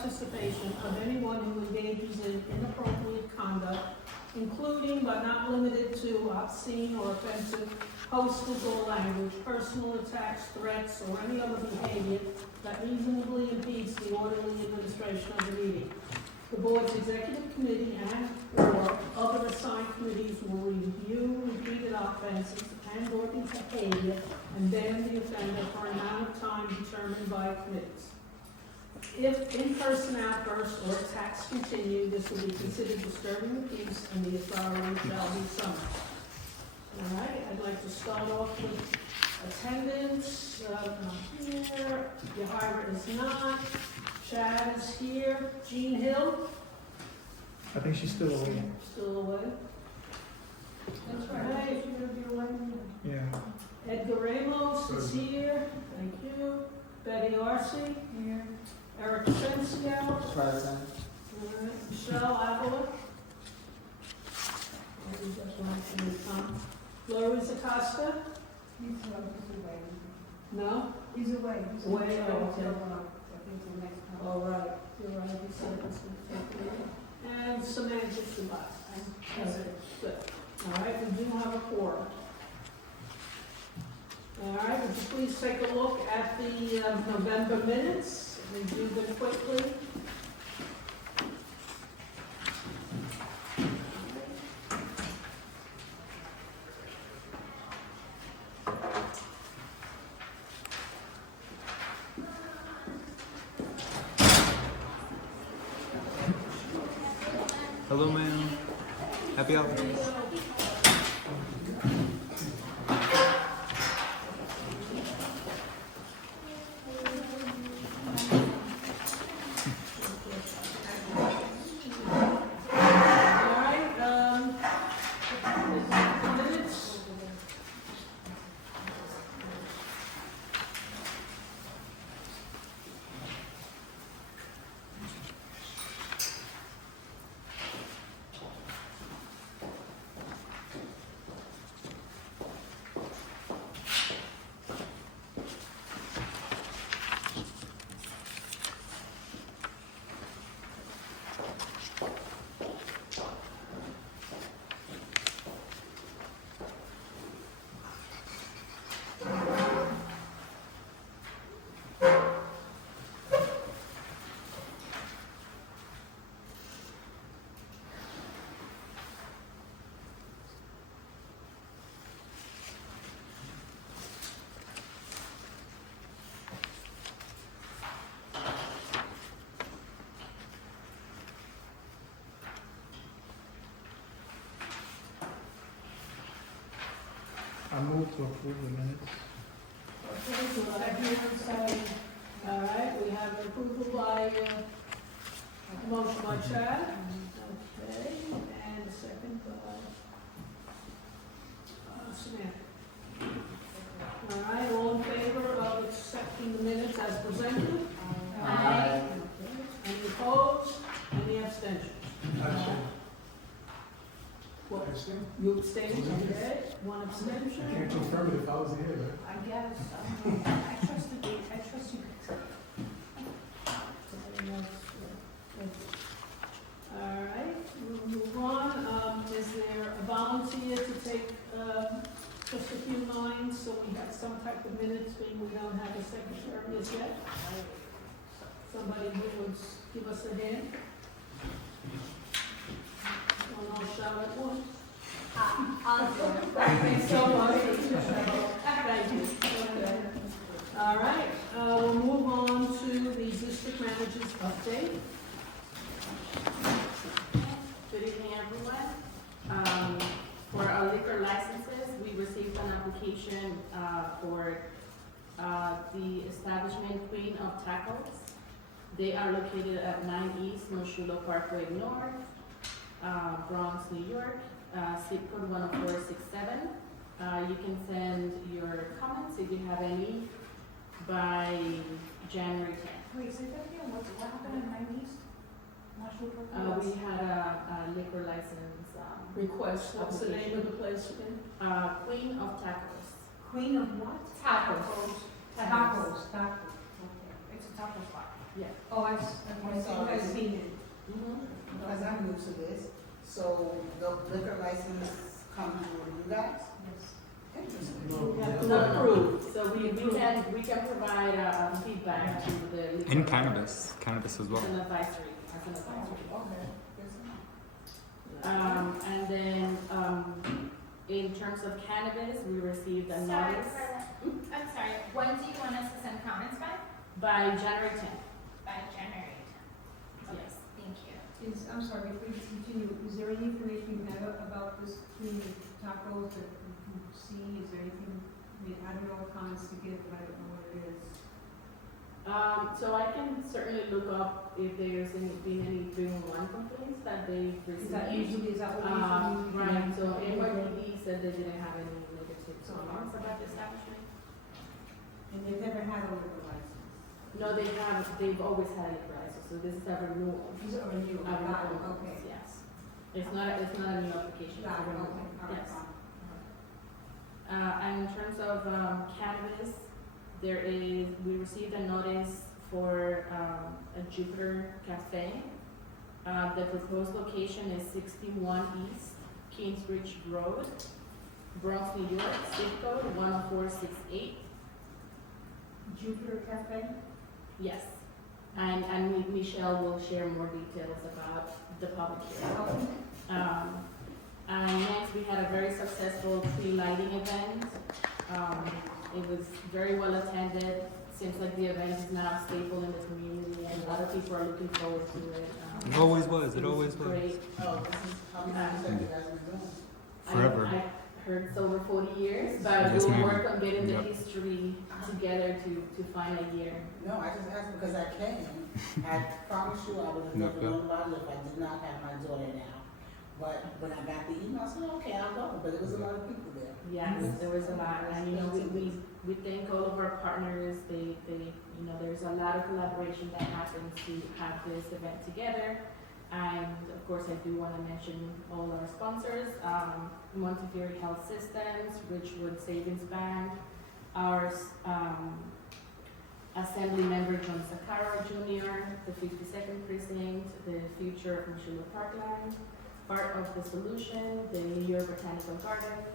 participation of anyone who engages in inappropriate conduct, including but not limited to obscene or offensive postage or language, personal attacks, threats, or any other behavior that reasonably impedes the orderly administration of the meeting. The board's executive committee and/or other assigned committees will review repeated offenses and/or behavior and ban the offender for an amount of time determined by committees. If in-person outbursts or attacks continue, this will be considered disturbing the peace and the authority shall be summoned. All right, I'd like to start off with attendance. Not here. Yahira is not. Chad is here. Jean Hill? I think she's still away. Still away. That's right. She's gonna be away. Yeah. Edgar Ramos is here. Thank you. Betty Arce? Here. Eric Sencio? Present. All right. Michelle Avila? Loris Acosta? He's away. No? He's away. Away, oh, okay. I think the next time. All right. You're right. You said this one. And Samantha Shabbat. Yes, sir. Good. All right, we do have a quorum. All right, would you please take a look at the November minutes? Review them quickly. Hello, ma'am. Happy holidays. I move to approve the minutes. Okay, so everyone say, all right, we have approval by, motion by Chad. Okay, and a second by, Samantha. All right, all in favor of accepting the minutes as presented? Aye. Any opposed? Any abstentions? What? You abstained, okay? One abstention. I can't confirm it if I was here, right? I guess, I trust the date, I trust you. All right, we'll move on. Is there a volunteer to take just a few lines so we have some type of minutes being we don't have a secretary as yet? Somebody who would give us a hand? One all shout at once. Thank you so much. Thank you. Okay. All right, we'll move on to the district manager's update. Good evening, everyone. For our liquor licenses, we received an application for the establishment Queen of Tacos. They are located at 9 East Noshulo Parkway North, Bronx, New York, zip code 10467. You can send your comments if you have any by January 10th. Wait, say that again, what happened in 9 East? We had a liquor license Request, what's the name of the place again? Queen of Tacos. Queen of what? Tacos. Tacos. Okay. It's a taco spot. Yeah. Oh, I saw I'm new to this, so the liquor license comes with you guys? Yes. Interesting. We have No, to no, approve. So we can provide feedback to the liquor. In cannabis as well. As an advisory, as an advisory. Okay, good to know. And then, in terms of cannabis, we received a Sorry, notice I'm sorry, when do you want us to send comments by January 10th. by January 10th? Yes. Thank you. I'm sorry, before you continue, is there any information you have about this community tacos that you can see? Is there anything, I mean, I don't know what comments to give, but I don't know what it is. So I can certainly look up if there's been any 311 complaints that they've Is that received. usually, is that what usually? Right, so NYPD said they didn't have any negative comments about the establishment. And they've never had a liquor license? No, they've always had a liquor license, so this is a renewal. These are new, A renewal, okay. yes. It's not a new application, it's a Got it, renewal. okay, all right, Yes. fine. And in terms of cannabis, we received a notice for a Jupiter Cafe. The proposed location is 61 East Kingsbridge Road, Bronx, New York, zip code 10468. Jupiter Cafe? Yes. And Michelle will share more details about the public hearing. Okay. And next, we had a very successful tree lighting event. It was very well attended. Seems like the event is now a staple in the community, and a lot of people are looking forward to it. It always was. It always was. Great. Oh, this is, how many times have you guys been doing? Forever. I heard it's over 40 years, but Yes, we'll ma'am. work on getting the Yep. history together to find a year. No, I just asked because I came. I promise you I would have never known about it if I did not have my daughter now. But when I got the email, I said, okay, I'll go, but there was a lot of people there. Yes, there was a lot, and we thank all of our partners. They there's a lot of collaboration that happens to have this event together. And of course, I do want to mention all our sponsors, Montefiore Health Systems, Richwood Savings Bank, our Assembly Member John Sakaro Jr., the 52nd Precinct, the future of Moshulu Parkland, Part of the Solution, the New York Botanical Gardens,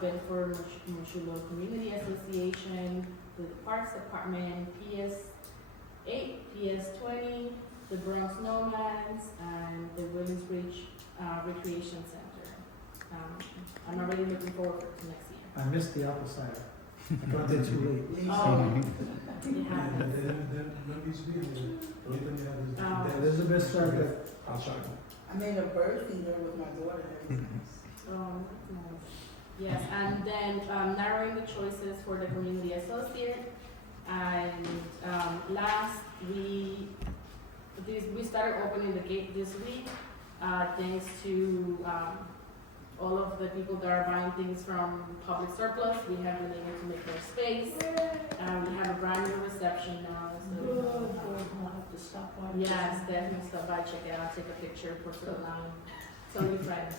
Bedford Moshulu Community Association, the Parks Department, PS8, PS20, the Bronx Nomads, and the Williamsbridge Recreation Center. I'm already looking forward to next year. I missed the apple cider. I got there too late. Oh, And it happens. then these videos, Oh. Elizabeth started, I'll show I made a bird feeder with my daughter. It was nice. Nice. Yes, and then narrowing the choices for the community associate. And last, we started opening the gate this week, thanks to all of the people that are buying things from public surplus. We have been able to make more space. We have a brand new reception now. Good, So, good, I'll have to stop by. yes, definitely stop by, check it out, take a picture, post it online, tell your friends.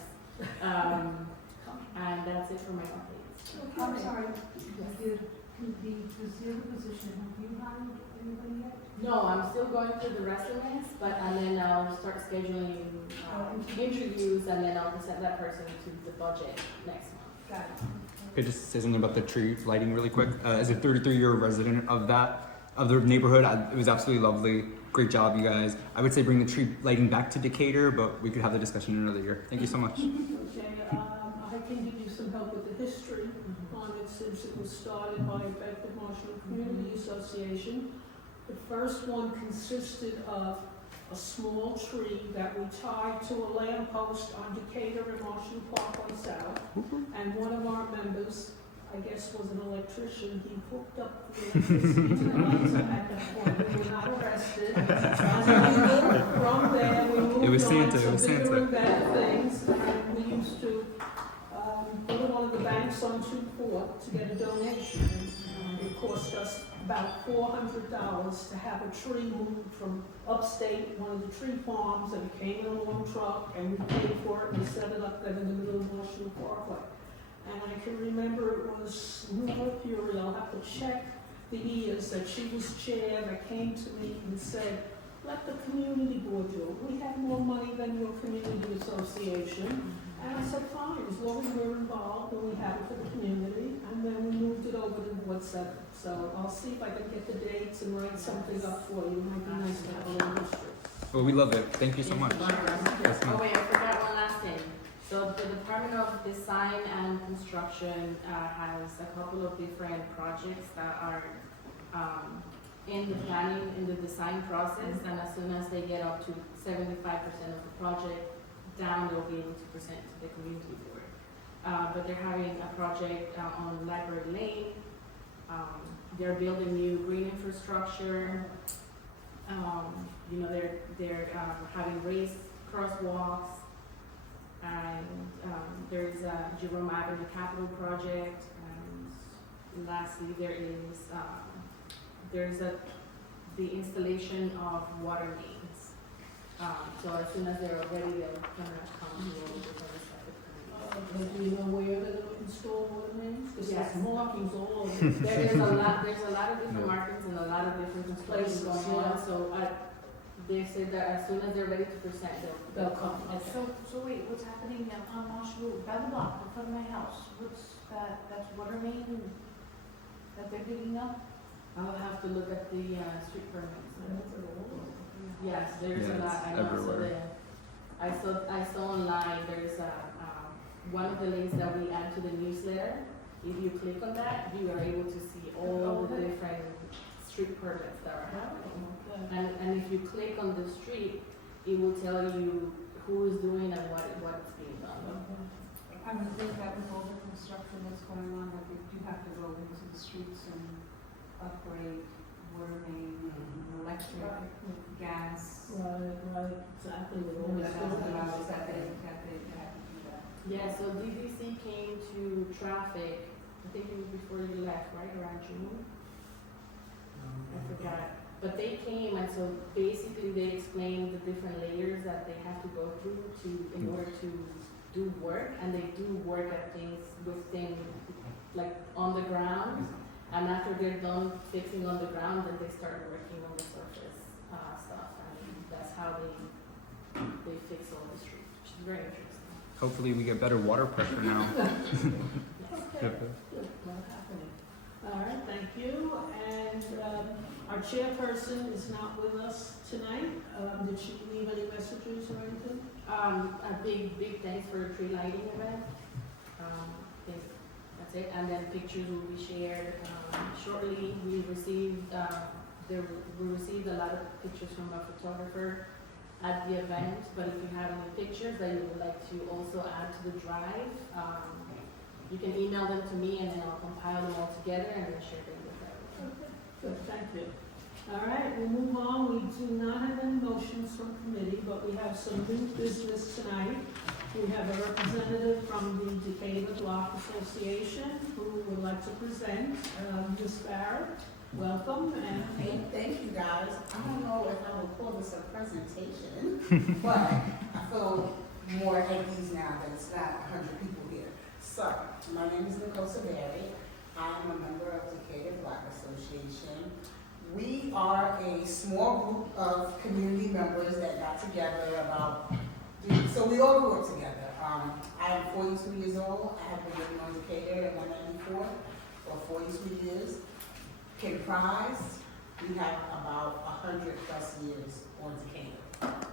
And that's it for my updates. I'm sorry, the zero position, have you hired anybody yet? No, I'm still going through the resumes, and then I'll start scheduling interviews, and then I'll present that person to the budget next month. Got it. Could I just say something about the tree lighting really quick? As a 33-year resident of the neighborhood, it was absolutely lovely. Great job, you guys. I would say bring the tree lighting back to Decatur, but we could have the discussion in another year. Thank you so much. Okay, I can give you some help with the history on it since it was started by Bedford Marshall Community Association. The first one consisted of a small tree that we tied to a lamppost on Decatur and Marshall Parkway South. And one of our members, I guess was an electrician, he hooked up the electricity to the lights at that point. We were not arrested. And from there, we moved It was on Santa, it to was bigger Santa. and better things. And we used to go to one of the banks on 2 to get a donation. It cost us about $400 to have a tree moved from upstate, one of the tree farms, and it came in a long truck, and we paid for it, and we set it up there in the middle of Marshall Parkway. And I can remember it was Nora Fury, I'll have to check the years, that she was chair, that came to me and said, let the community board would you? We have more money than your community association. And I said, fine, as long as we're involved and we have it for the community. And then we moved it over to Ward 7. So I'll see if I can get the dates and write something up for you. Might be nice to have a little history. Well, we love it. Thank you so much. Yes, Oh ma'am. wait, I forgot one last thing. So the Department of Design and Construction has a couple of different projects that are in the planning, in the design process, and as soon as they get up to 75% of the project down, they'll be able to present to the community board. But they're having a project on Library Lane. They're building new green infrastructure. You know, they're having raised crosswalks. And there's a Jerome Avenue Capital Project, and lastly there's the installation of water mains. So as soon as they're ready, they'll kind of come to all the different respective communities. Do you know where they're going to install water mains? Because Yes. there's markings all over. There's a lot of different markings and a lot of different construction Places, going on. yeah. So they said that as soon as they're ready to present, They'll come. Okay. So wait, what's happening on Marsh Road, by the block, in front of my house? What's that, that's water main that they're digging up? I'll have to look at the street permits. Yes, there's Yeah, a lot, it's I know, so everywhere. I saw online, there's one of the links that we add to the newsletter. If you click on that, you are able to see all the different street permits that are happening. And if you click on the street, it will tell you who is doing and what is being done. I would think that with all the construction that's going on, that they do have to go into the streets and upgrade water main, electric, gas. Right, exactly. With all All this the thousands of building. hours that they have to do that. Yeah, so DDC came to traffic, I think it was before you left, right, around June? I forgot. But they came, and so basically they explained the different layers that they have to go through in order to do work, and they do work at things within, like, on the ground. And after they're done fixing on the ground, then they start working on the surface stuff, and that's how they fix all the streets, which is very interesting. Hopefully we get better water pressure now. Okay, good, well happening. All right, thank you. And our chairperson is not with us tonight. Did she leave any messages or anything? A big thanks for the tree lighting event. I think that's it. And then pictures will be shared shortly. We received a lot of pictures from a photographer at the event. But if you have any pictures that you would like to also add to the drive, you can email them to me, and then I'll compile them all together and then share them with everyone. Okay, good, thank you. All right, we'll move on. We do not have any motions from committee, but we have some new business tonight. We have a representative from the Decatur Block Association who would like to present. Ms. Barrett, welcome. Hey, thank you guys. I don't know if I will call this a presentation, but I feel more at ease now that it's not 100 people here. So, my name is Nicole Saveri. I am a member of Decatur Block Association. We are a small group of community members that got together so we all grew up together. I am 42 years old. I have been living on Decatur in 194 for 42 years. Comprised, we have about 100 plus years on Decatur.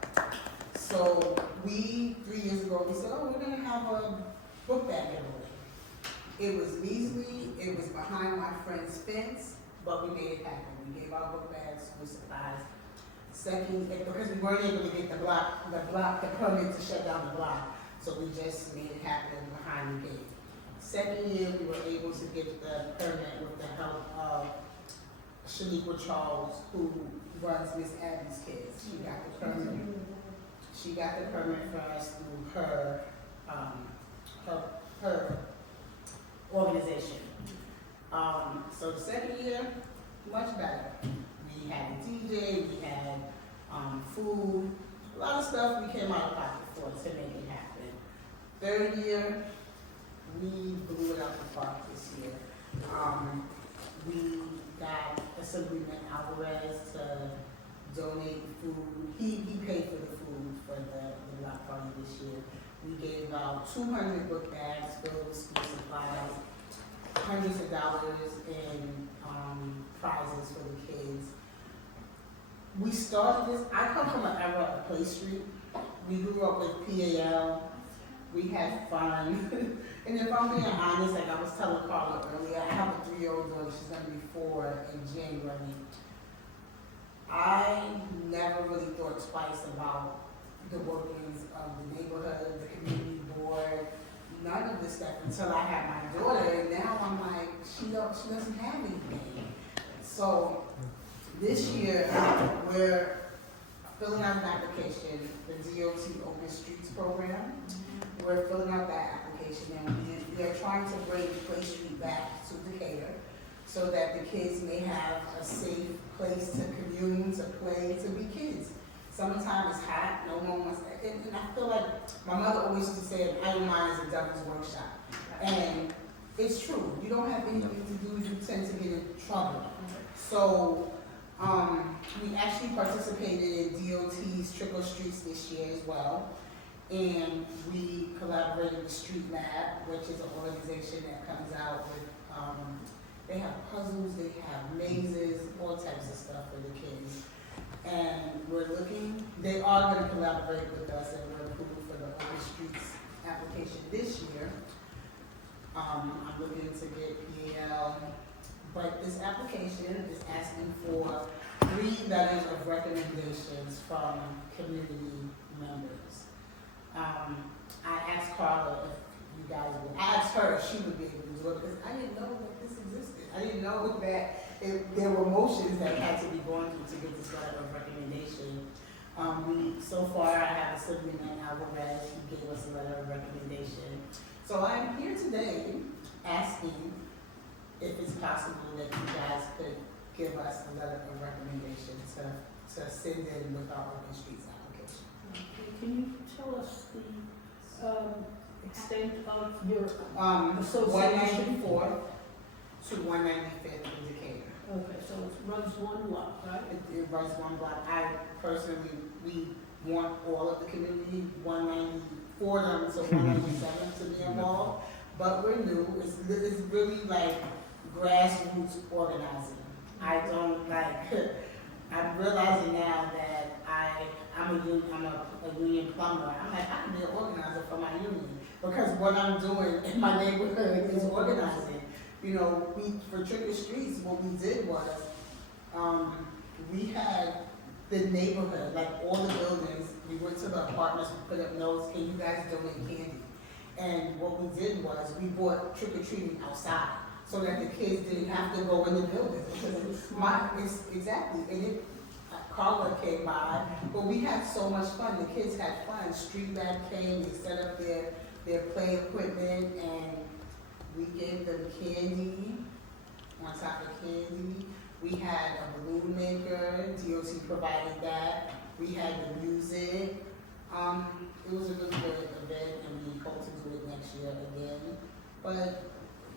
So 3 years ago, we said, oh, we're gonna have a book bag giveaway. It was measly, it was behind my friend's fence, but we made it happen. We gave our book bags, school supplies. Second, because we weren't able to get the permit to shut down the block, so we just made it happen behind the gate. Second year, we were able to get the permit with the help of Shaniqua Charles, who runs Miss Abby's Kids. She got the permit. She got the permit for us through her organization. So the second year, much better. We had a DJ, we had food, a lot of stuff we came out of pocket for to make it happen. Third year, we blew it out the park this year. We got Assemblyman Alvarez to donate food. He paid for We gave out 200 book bags filled with school supplies, hundreds of dollars in prizes for the kids. We started this, I come from an era of Play Street. We grew up with PAL. We had fun. And if I'm being honest, like I was telling Carla earlier, I have a 3-year-old daughter, she's gonna be 4 in January. I never really thought twice about the workings of the neighborhood, the community board, none of this stuff until I had my daughter, and now I'm like, she doesn't have anything. So this year, we're filling out an application, the DOT Open Streets Program. We're filling out that application, and we are trying to bring Play Street back to Decatur so that the kids may have a safe place to commune, to play, to be kids. Summertime is hot, no one wants to, and I feel like my mother always used to say, an idle mind is a devil's workshop. And it's true, you don't have anything to do, you tend to get in trouble. So, we actually participated in DOT's Trick or Streets this year as well. And we collaborated with Street Lab, which is an organization that comes out with, they have puzzles, they have mazes, all types of stuff for the kids. And we're looking, they are going to collaborate with us, and we're approved for the Open Streets application this year. I'm looking to get PAL, but this application is asking for 3 letters of recommendations from community members. I asked Carla if you guys would, I asked her if she would be able to do it, because I didn't know that this existed. I didn't know that there were motions that had to be gone through to get this letter of recommendation. So far, I have Assemblyman Alvarez who gave us a letter of recommendation. So I'm here today asking if it's possible that you guys could give us a letter of recommendation to send in with our Open Streets application. Can you tell us the extent of your association? 194th to 195th in Decatur. Okay, so it runs one block, right? It runs one block. I personally, we want all of the community, 194 them to 197 to be involved, but we're new. It's really like grassroots organizing. I don't like, I'm realizing now that I'm a union plumber. I'm like, I can be an organizer for my union because what I'm doing in my neighborhood is organizing. You know, for Trick or Streets, what we did was, we had the neighborhood, like all the buildings, we went to the apartments, we put up notes, can you guys donate candy? And what we did was, we bought trick-or-treating outside, so that the kids didn't have to go in the buildings. Because exactly, and Carla came by, but we had so much fun, the kids had fun. Street Lab came, they set up their play equipment, and we gave them candy, on top of candy. We had a balloon maker, DOT provided that. We had the music. It was a really good event, and we hope to do it next year again. But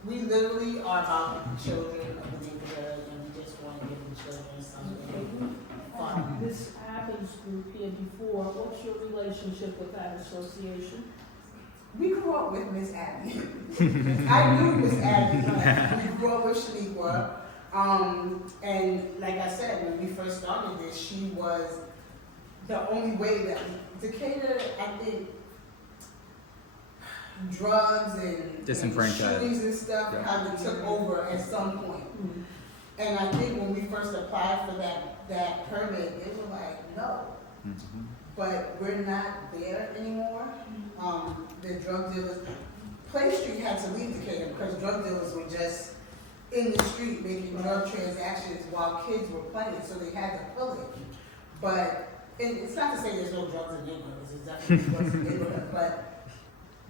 we literally are about the children of the neighborhood, and we just want to give the children something fun. This Athens group here before, what's your relationship with that association? We grew up with Miss Abby. I knew Miss Abby. We grew up with Shaniqua. And like I said, when we first started this, she was the only way that Decatur, I think, drugs and shootings and stuff kind of took over at some point. Mm-hmm. And I think when we first applied for that permit, they were like, no. Mm-hmm. But we're not there anymore. The drug dealers, Play Street had to leave Decatur because drug dealers were just in the street making drug transactions while kids were playing, so they had to pull it. But it's not to say there's no drugs in neighborhoods, there's definitely drugs in neighborhoods, but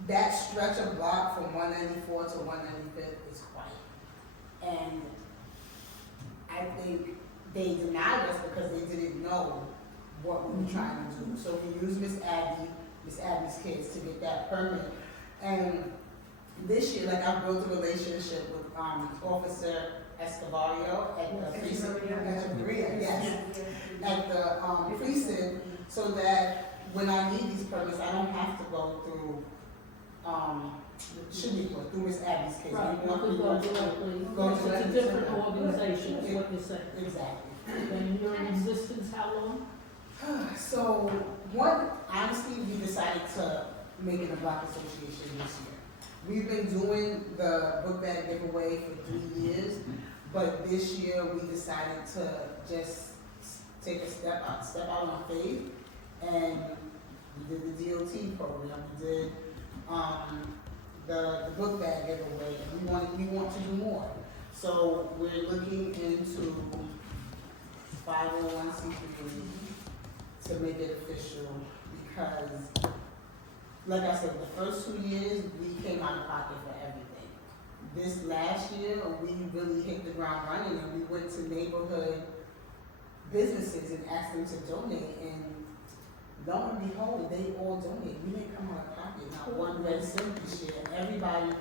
that stretch of block from 194 to 195th is quiet. And I think they denied us because they didn't know what we were trying to do. So we used Miss Abby's kids to get that permit. And this year, like, I built a relationship with Officer Escobario at the precinct. At the precinct. so that when I need these permits, I don't have to go through, shouldn't be through Miss Abby's case. Right, We want we to go directly, go it's a directly to different her. organization, is what you're saying. Exactly. And you're in existence how long? So, honestly, we decided to make it a block association this year. We've been doing the book bag giveaway for 3 years, but this year we decided to just take a step out on faith, and we did the DOT program, we did, the book bag giveaway, and we want to do more. So we're looking into 501c3 to make it official, because, like I said, the first 2 years, we came out of pocket for everything. This last year, we really hit the ground running, and we went to neighborhood businesses and asked them to donate, and lo and behold, they all donated. We didn't come out of pocket, not one red cent this year. Everybody,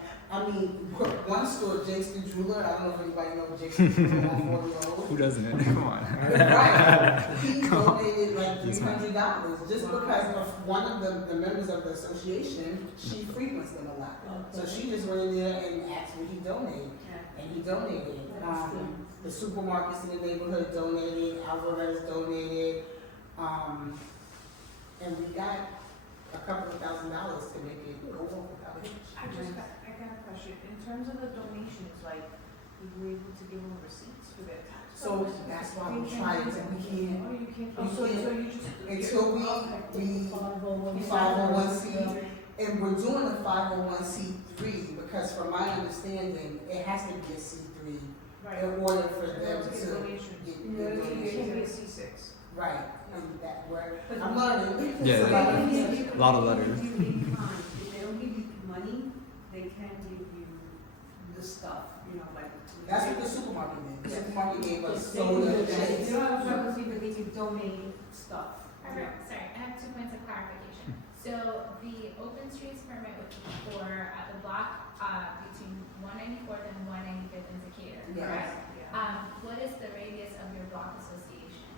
one store, Jake's the Jeweler, I don't know if anybody knows Jake's the Jeweler on 40 Road. Who doesn't it? Come on. Right, he donated like $300, just because of one of the members of the association, she frequents them a lot. So she just went in there and asked would he donate, and he donated. The supermarkets in the neighborhood donated, Alvarez donated, and we got a couple of $1,000s to make it go over without a hitch. I got a question. In terms of the donations, like, we were able to give them receipts for their tax. So that's why we tried to, we can't, Oh, you can't. we So can't- you just. until we 501c, and we're doing a 501c3 because from my understanding, it has to be a C3 Right. in order for them To get to donations. get It can't be donations. a C6. Right, and that where, I'm learning. Yeah, So, a lot of letters. If they don't give you money, they can give you the stuff, like. That's what the supermarket did. The supermarket gave us They soda, did They shakes. don't have to see, but they can donate stuff. Alright, sorry, I have 2 points of clarification. So the open streets permit for the block between 194th and 195th in Decatur, Yes. correct? Yeah. What is the radius of your block association?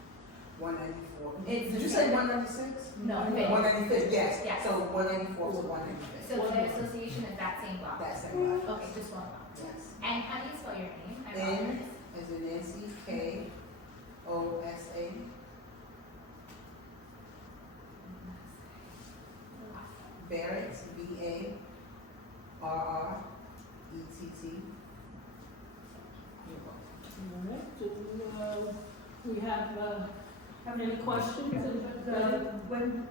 194. It's Did you say 196? No, 195, yes. Yes. So 194 to 195. So the association is that same block? That's it, right? Okay, just one block. Yes. And how do you spell your name? I N apologize. as in Nancy, K-O-S-A. Barrett, B-A-R-R-E-T-T. All right, do we have any questions? When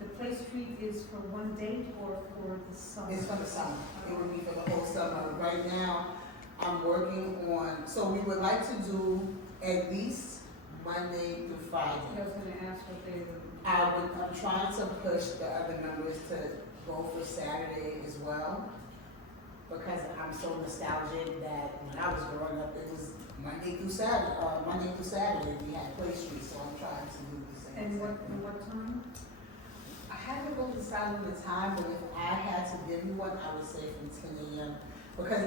the Play Street is for one date or for the summer? It's for the summer. It would be for the whole summer. Right now, I'm working on, so we would like to do at least Monday through Friday. I was gonna ask what they would. I'm trying to push the other members to go for Saturday as well, because I'm so nostalgic that when I was growing up, it was Monday through Saturday, we had Play Street, so I'm trying to do the same. And thing. what time? I haven't really decided on the time, but if I had to give you one, I would say from 10 a.m. Because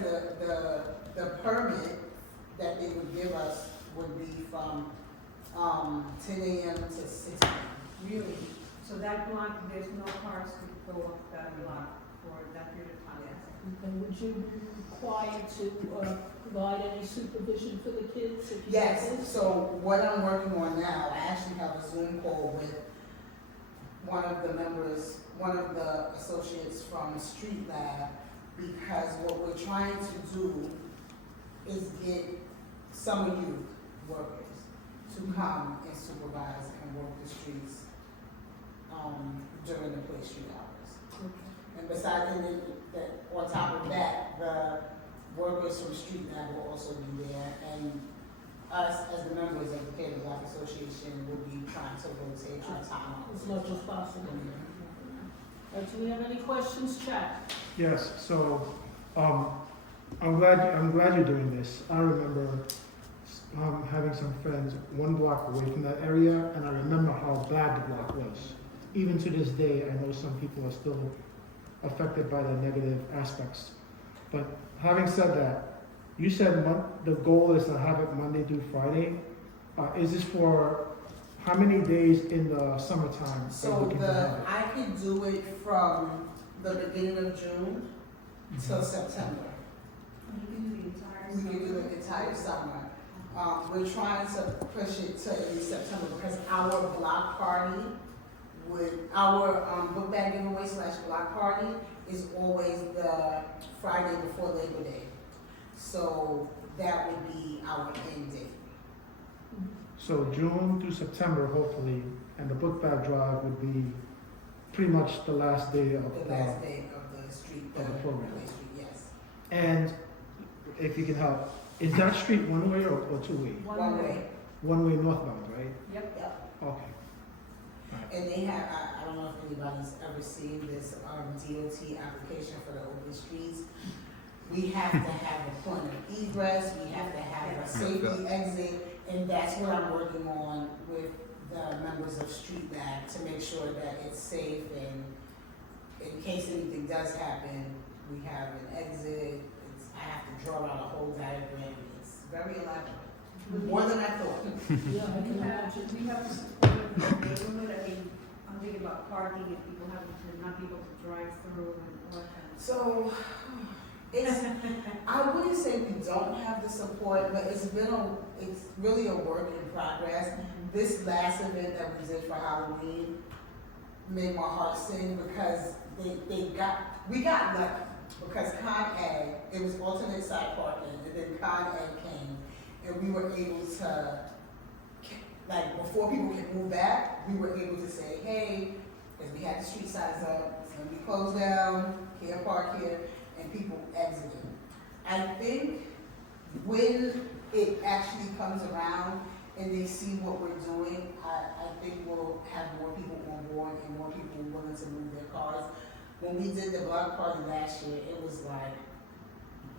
the permit that they would give us would be from 10 a.m. to 6 p.m. Really? So that block, there's no cars to go up that block for that period of time? And would you be required to provide any supervision for the kids? if you Yes, have this? so what I'm working on now, I actually have a Zoom call with one of the associates from Street Lab, because what we're trying to do is get summer youth workers to come and supervise and work the streets during the Play Street hours. And besides, on top of that, the workers from Street Lab will also be there, and us as the members of the Decatur Block Association will be trying to rotate our time. As much as possible. Do we have any questions, Chad? Yes, so, I'm glad you're doing this. I remember having some friends 1 block away from that area, and I remember how bad the block was. Even to this day, I know some people are still affected by the negative aspects. But having said that, you said the goal is to have it Monday through Friday. Is this for how many days in the summertime are you So looking to have it? I could do it from the beginning of June till September. You can do the entire We summer. can do the entire summer. We're trying to push it to at least September because our block party our book bag giveaway / block party is always the Friday before Labor Day. So that would be our end date. So June through September, hopefully, and the book bag drive would be pretty much the last day of The last day of the street, of the program. Play Street, yes. And if you can help, is that street one way or two way? One way. One way northbound, right? Yep. Okay. And they have, I don't know if anybody's ever seen this DOT application for the open streets. We have to have a point of egress, we have to have a safety exit, and that's what I'm working on with the members of Street Lab to make sure that it's safe and in case anything does happen, we have an exit. I have to draw out a whole diagram. It's very elaborate, more than I thought. Yeah, I can imagine. We have to support the neighborhood. I mean, I'm thinking about parking and people having to not be able to drive through and all that kind of stuff. So, I wouldn't say we don't have the support, but it's really a work in progress. This last event that we did for Halloween made my heart sing because we got lucky because Con Ed, it was alternate side parking, and then Con Ed came, and we were able to, like, before people could move back, we were able to say, hey, because we had the street signs up, it's gonna be closed down, can't park here, and people exited. I think when it actually comes around and they see what we're doing, I think we'll have more people on board and more people willing to move their cars. When we did the block party last year, it was like,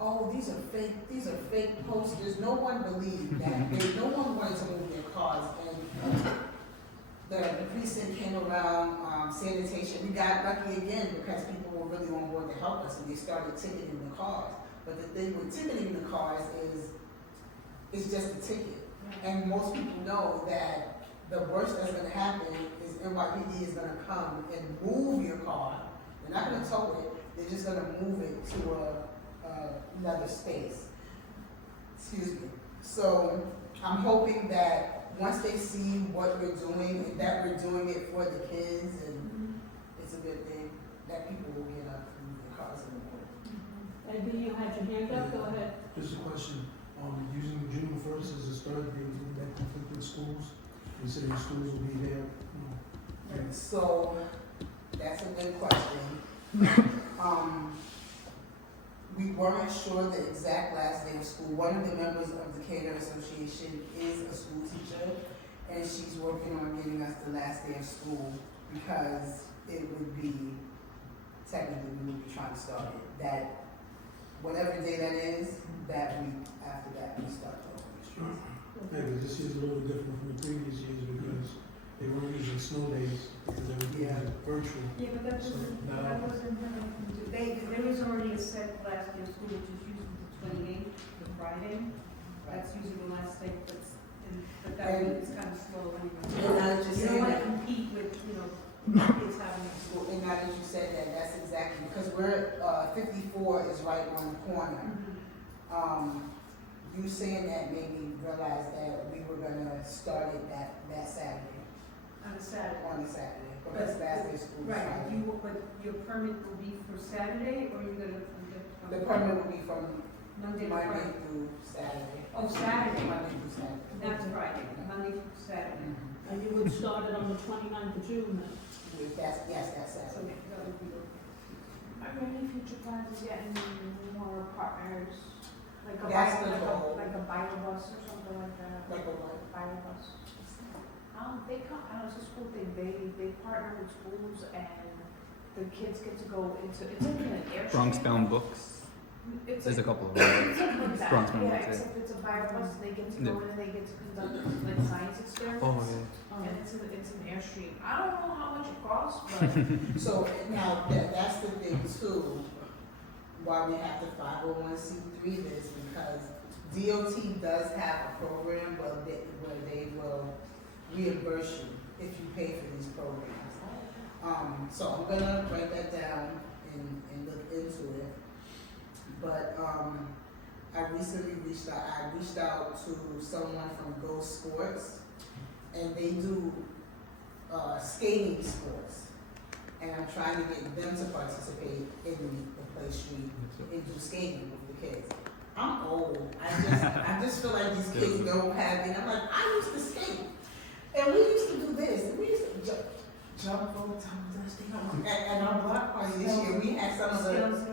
oh, these are fake posters. No one believed that. No one wanted to move their cars. And the precinct came around, sanitation. We got lucky again because people were really on board to help us and they started ticketing the cars. But the thing with ticketing the cars is, it's just a ticket. And most people know that the worst that's gonna happen is NYPD is gonna come and move your car. They're not gonna tow it, they're just gonna move it to another space. Excuse me. So I'm hoping that once they see what we're doing and that we're doing it for the kids and it's a good thing, that people will get up and move their cars in the morning. Maybe you had your hand up, go ahead. Just a question, using June 1st as a start date, would that conflict with schools? You say the schools will be there, So that's a good question. We weren't sure the exact last day of school. One of the members of the Cater Association is a school teacher, and she's working on getting us the last day of school because it would be, technically, we would be trying to start it. That, whatever day that is, that week after that, we start the open streets. Yeah, because this year's a little different from the previous years because they weren't using snow days because everything was virtual. Yeah, but that So wasn't, now- that wasn't, there was already a set last day of school, which is usually the 28th, the Friday. That's usually the last day, but that week is kind of slow anyway. And now that you're You don't saying want that, to compete with, kids having a school. and now that you said that, that's exactly, because we're, 54 is right on the corner. You saying that made me realize that we were gonna start it that Saturday, On a Saturday. on the Saturday, because last day of school was Right, Friday. but your permit will be for Saturday, or you're gonna? The permit will be from Monday to Monday Friday? through Saturday. Oh, Saturday, Monday through Saturday. that's Friday, Monday through Saturday. And you would start it on the 29th of June then. That's So Saturday. that would be okay. Are there any future plans of getting more partners? Like a That's bio, the like goal. a bio bus or something like that? Like a what? Bio bus. They come, I don't know, it's a school thing, they partner with schools and the kids get to go into, it's like an airstrip. Bronx bound books. It's There's a like, couple of them. it's like that, Bronx bound yeah, books. except it's a bio bus, they get to go in and they get to conduct like science experiments. Oh yeah. And it's an airstream. I don't know how much it costs, but So now, that's the thing too, why we have to 501c3 this, because DOT does have a program where they will reimburse you if you pay for these programs. So I'm gonna write that down and look into it. But, I recently reached out to someone from Go Sports, and they do, skating sports. And I'm trying to get them to participate in the play street and do skating with the kids. I'm old. I just feel like these kids don't have it. I'm like, I used to skate. And we used to do this. And we used to jump over time. At our block party this year, we had some of the,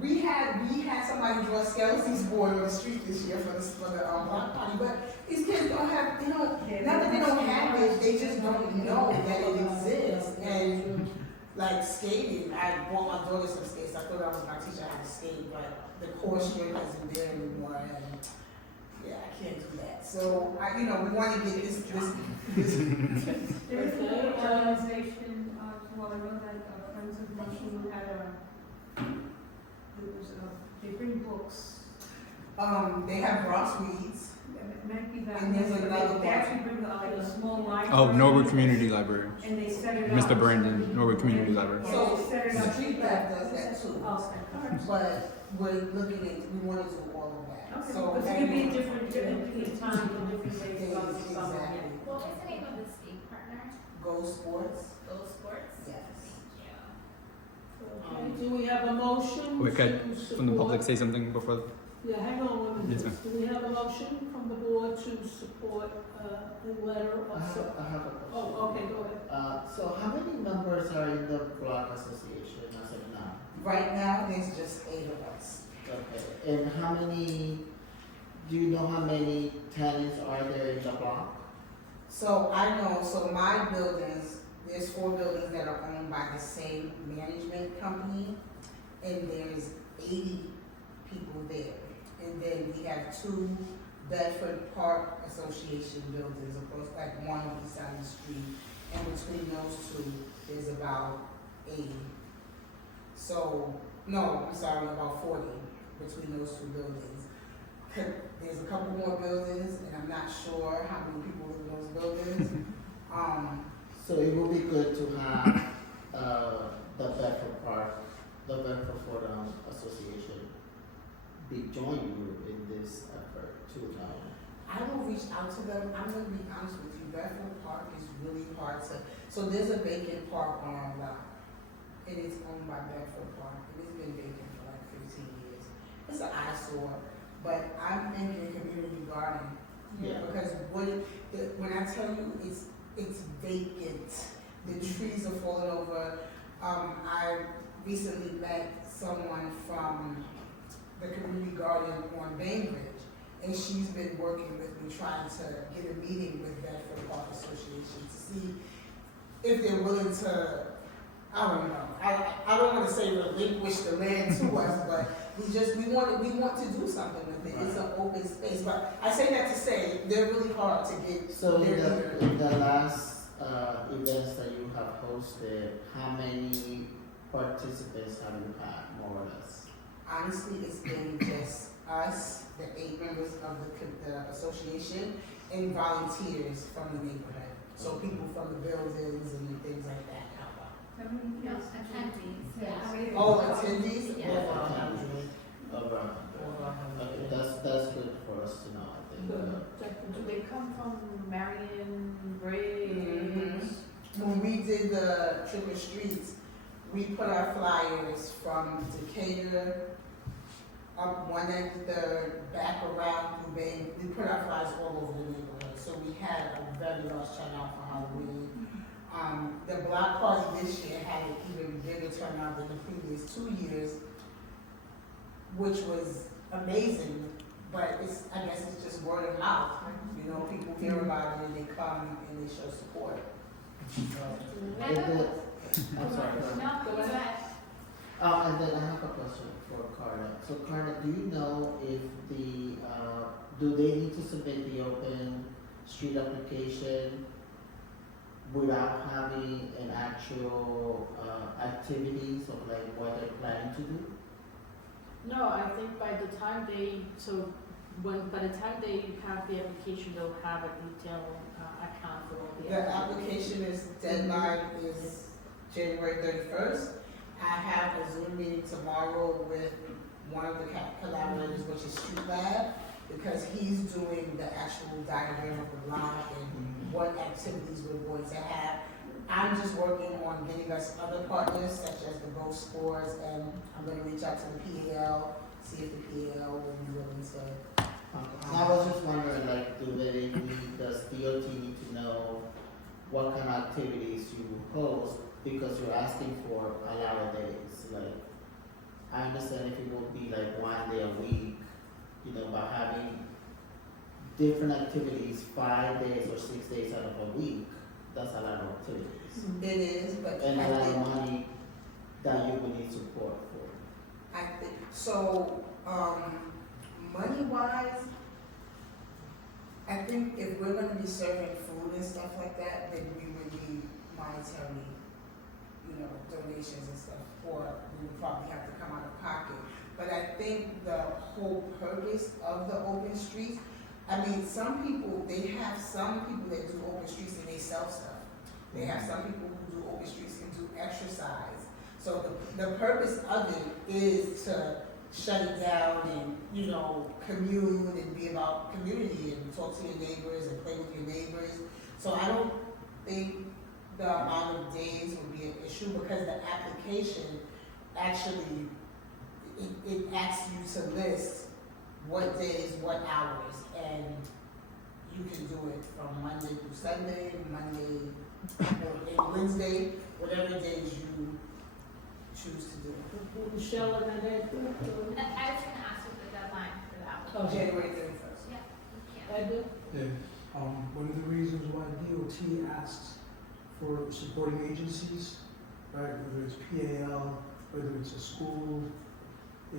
we had somebody draw Skelton's board on the street this year for the block party. But these kids don't have, not that they don't have it, they just don't know that it exists. And like skating, I bought my daughter some skates. I thought I was going to teach her how to skate, but the core strength isn't there anymore. And yeah, I can't do that. So we want to get this. There's an organization, well, I know that Friends of Marshall had they bring books. They have Bronx Reads. It might be that. And there's another They actually bring like a small library. Oh, Norwood Community Library. And they set it up. Mr. Brandon, Norwood Community Library. So They set it up. Street Lab does that too. Oh, But we're looking at, we want to do all of that. okay, So but it could be different times and different days Days, of the summer. exactly. What was the name of the state partner? Go Sports. Go Sports? Yes. Thank you. Okay, do we have a motion Wait, could to support? From the public, say something before. Yeah, hang on one minute. Yes, ma'am. Do we have a motion from the board to support the letter I of have, support? I have a question. Oh, okay, go ahead. So how many members are in the block association as of now? Right now, there's just 8 of us. Okay, and how many, do you know how many tenants are there in the block? So I know, so my buildings, there's 4 buildings that are owned by the same management company, and there's 80 people there. And then we have 2 Bedford Park Association buildings, of course, like one on each side of the street. And between those 2, there's about 80. So, no, I'm sorry, about 40 between those 2 buildings. There's a couple more buildings, and I'm not sure how many people live in those buildings. So it would be good to have, the Bedford Ford Association join you in this effort too now. I will reach out to them. I'm gonna be honest with you, Bedford Park is really hard to, so there's a vacant park on our block. It is owned by Bedford Park. It has been vacant for like 15 years. It's an eyesore, but I'm thinking community garden. Yeah. Because when I tell you it's vacant, the trees are falling over. I recently met someone from the community garden on Bainbridge, and she's been working with me trying to get a meeting with Bedford Park Association to see if they're willing to, I don't know, I don't want to say relinquish the land to us, but we want to do something with it. It's an open space, but I say that to say they're really hard to get. So their in the last events that you have hosted, how many participants have you had, more or less? Honestly, it's been just us, the 8 members of the association, and volunteers from the neighborhood. So people from the buildings and things like that help out. How many No, kids? attendees, Yeah. yeah. Oh, attendees? Yeah. Over 100. Over 100. Okay, that's good for us to know, I think. Do they come from Marion, Briggs? When we did the trick or treats, we put our flyers from Decatur up one end of the back around Blue Bay. We put our flyers all over the neighborhood. So we had a very large turnout for Halloween. The block party this year had an even bigger turnout than the previous 2 years, which was amazing. But I guess it's just word of mouth. People hear about it and they come and they show support. And then, I'm sorry. No, go ahead. And then I have a question for Carla. So Carla, do you know if do they need to submit the open street application without having an actual activities of like what they're planning to do? No, I think by the time by the time they have the application, they'll have a detailed account for all the. The application deadline is January 31st. I have a Zoom meeting tomorrow with one of the collaborators, which is Street Lab, because he's doing the actual diagram of the block and what activities we're going to have. I'm just working on getting us other partners, such as the Ghost Scores, and I'm gonna reach out to the PAL, see if the PAL will be willing to. I was just wondering, like, does DOT need to know what kind of activities you host, because you're asking for a lot of days, like, I understand if it will be like 1 day a week, you know, but having different activities 5 days or 6 days out of a week, that's a lot of activities. It is, but And a I lot think, of money that you will need support for. I think, so, money-wise, I think if we're gonna be serving food and stuff like that, then we would need monetary, donations and stuff, or we would probably have to come out of pocket. But I think the whole purpose of the open streets, I mean, they have some people that do open streets and they sell stuff. They have some people who do open streets and do exercise. So the purpose of it is to shut it down and, commune and be about community and talk to your neighbors and play with your neighbors. So I don't think the amount of days would be an issue, because the application actually, it asks you to list what days, what hours, and you can do it from Monday through Sunday, or Wednesday, whatever days you choose to do it. Michelle, and then, I was gonna ask what the deadline for that was. oh, January 31st. Yeah, you can. I do. Yeah, one of the reasons why DOT asks for supporting agencies, right, whether it's PAL, whether it's a school,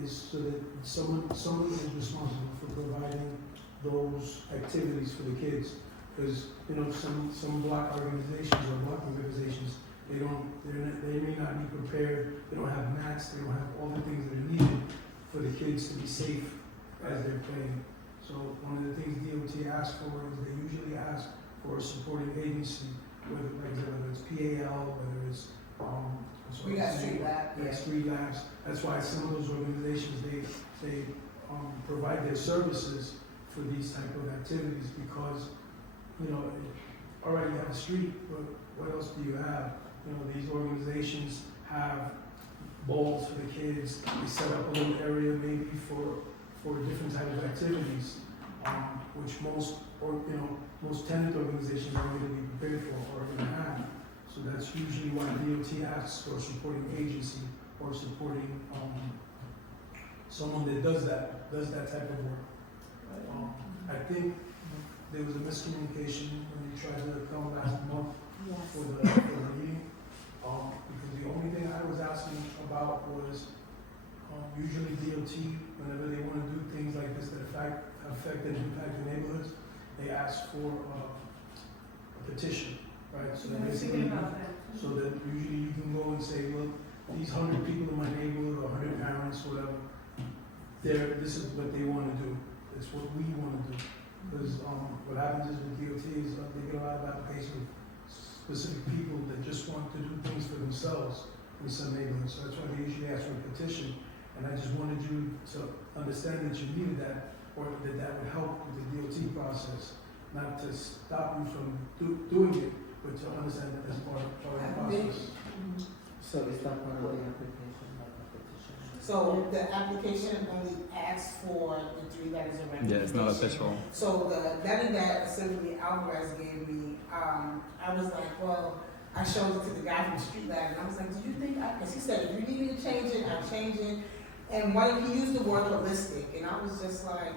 is so that somebody is responsible for providing those activities for the kids. Because, some block organizations or block organizations, they may not be prepared, they don't have mats, they don't have all the things that are needed for the kids to be safe as they're playing. So one of the things DOT asks for is they usually ask for a supporting agency, whether it's PAL, whether it's, We got Street Lab, yeah, yeah. Street Labs. That's why some of those organizations, they provide their services for these type of activities, because, all right, you have a street, but what else do you have? These organizations have bowls for the kids, they set up a little area maybe for different type of activities, which most tenant organizations are going to be prepared for or going to have. So that's usually why DOT asks for a supporting agency or supporting someone that does that type of work. I think there was a miscommunication when you tried to come last month for the meeting, because the only thing I was asking about was usually DOT, whenever they want to do things like this that affect and impact the neighborhoods, they ask for a petition, right? So that basically, so that usually you can go and say, look, these 100 people in my neighborhood, or 100 parents, whatever, this is what they want to do. It's what we want to do. Because what happens is with DOT is they get a lot of applications with specific people that just want to do things for themselves in some neighborhoods. So that's why they usually ask for a petition. And I just wanted you to understand that you needed that, or that would help with the DOT process, not to stop you from doing it, but to understand that that's part of the process. So is that part of the application, like a petition? So the application only asks for the 3 letters of recommendation. Yeah, it's not official. So the letter that Assembly Alvarez gave me, I was like, well, I showed it to the guy from Street Lab, and I was like, do you think because he said, if you need me to change it, I'll change it. And he used the word holistic, and I was just like,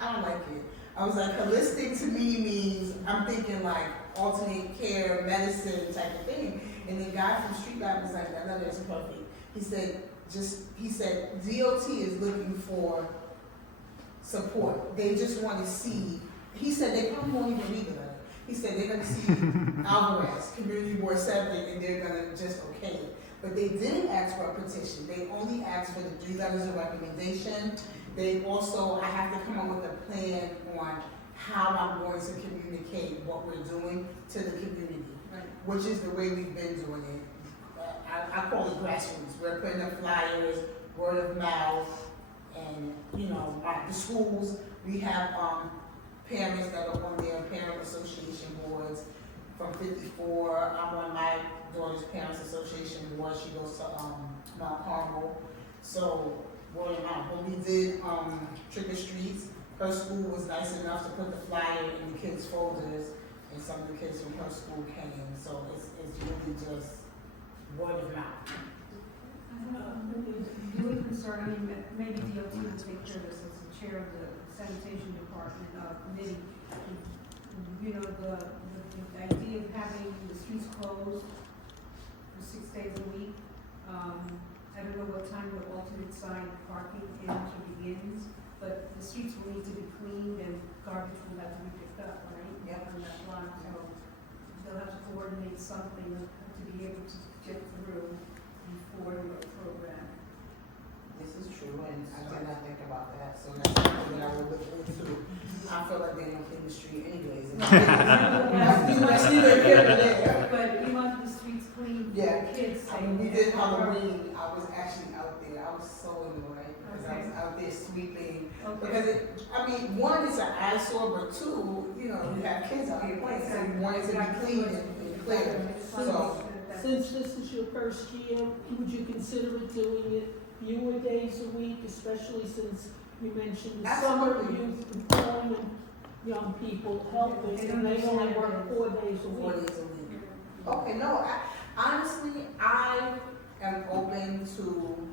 I don't like it. I was like, holistic to me means, I'm thinking like alternate care, medicine type of thing. And the guy from Street Lab was like, that letter is perfect. He said, DOT is looking for support. They just want to see, he said they probably won't even read the letter. He said they're going to see Alvarez, Community Board 7, and they're going to just okay it. But they didn't ask for a petition. They only asked for the 3 letters of recommendation they also, I have to come up with a plan on how I'm going to communicate what we're doing to the community, which is the way we've been doing it. I call it grassroots. We're putting up flyers, word of mouth, and, you know, at the schools, we have, parents that are on their parent association boards. From 54, I'm on my daughter's parents association board. She goes to, Mount Carmel. So, word of mouth. When we did, trick or treats, her school was nice enough to put the flyer in the kids' folders, and some of the kids from her school came. So it's really just word of mouth. The only concern, I mean, maybe DOT will take care of this as the chair of the sanitation department, committee. You know, the idea of having the streets closed for 6 days a week. I don't know what time the alternate side parking actually begins, but the streets will need to be cleaned and garbage will have to be picked up, right? Yep. On that block, so they'll have to coordinate something to be able to get through before the program. This is true, and I did not think about that, so that's something that I will look into. I feel like they don't clean the street anyways. That's neither here nor there. But we want the streets clean for Yeah. the kids. I mean, we did Halloween, I was actually out there, I was so annoyed, because I was out there sweeping. Because I mean, one, it's an eyesore, but two, you know, you have kids out here playing, so you want it to be clean and clear. So, Since this is your first year, would you consider doing it fewer days a week, especially since you mentioned the summer Absolutely. youth employment, young people helping, and they only work 4 days a 4 week? days a week. Okay, no, honestly, I am open to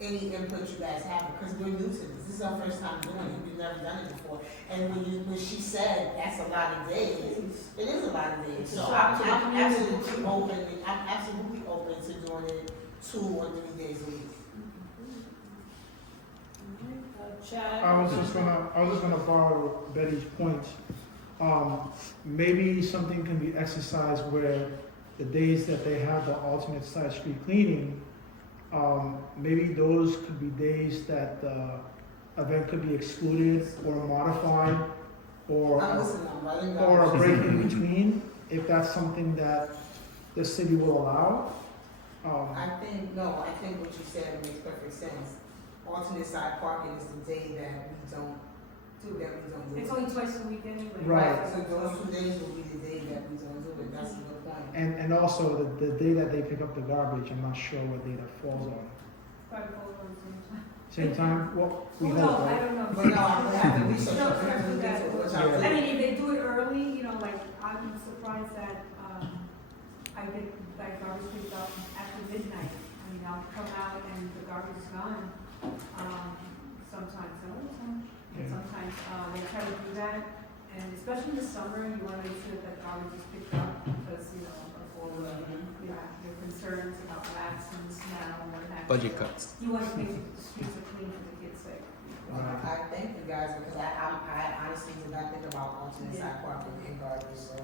any input you guys have, because we're new to this. This is our first time doing it. We've never done it before. And when she said that's a lot of days, it is a lot of days. So I'm absolutely open. I'm absolutely open to doing it 2 or 3 days a week. Chad? I was just gonna borrow Betty's point. Maybe something can be exercised where the days that they have the alternate side street cleaning, maybe those could be days that the event could be excluded or modified, or I'm listening, I'm writing down. or a break in between, if that's something that the city will allow. I think what you said makes perfect sense. Alternate side parking is the day that we don't do it. It's only twice a week anyway. Right. So those 2 days will be the day that we don't do it. That's a good point. And also the day that they pick up the garbage, I'm not sure what day that falls on. Probably all at the same time. Same time? Well, we Who hope, knows? I right? don't know. But no, I'm gonna have to research. No, I'm gonna have to do look that. into it, which Yeah. I'll do. I mean, if they do it early, you know, like, I'm surprised that, I get like garbage picked up after midnight. I mean, I'll come out and the garbage is gone, sometimes, not all the time. Yeah. Sometimes, they try to do that, and especially in the summer, you wanna make sure that garbage is picked up, because, you know, of all the, you know, your concerns about rats and smell and what have you. Budget cuts. You wanna make sure the streets are clean for the kids' sake. I thank you guys, because I honestly did not think about alternate side parking and garbage, so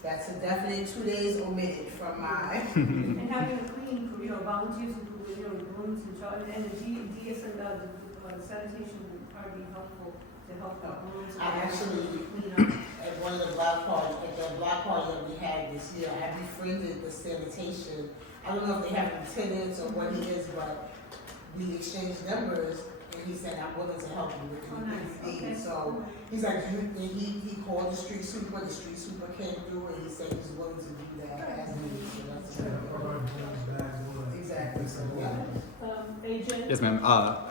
that's a definite 2 days omitted from my. And having a cleaning crew, you know, volunteers who do, you know, rooms and charge, and the DS and the sanitation would probably be helpful to help the rooms. I actually, clean up. at one of the block parties, at the block party that we had this year, I befriended the sanitation. I don't know if they have lieutenants or what he is, but we exchanged numbers, and he said, I'm willing to help you with Oh, nice. anything. Okay. So he's like, he called the street sweeper came through, and he said he's willing to do that as needed. So that's good. Exactly. So yeah. AJ? Yes, ma'am.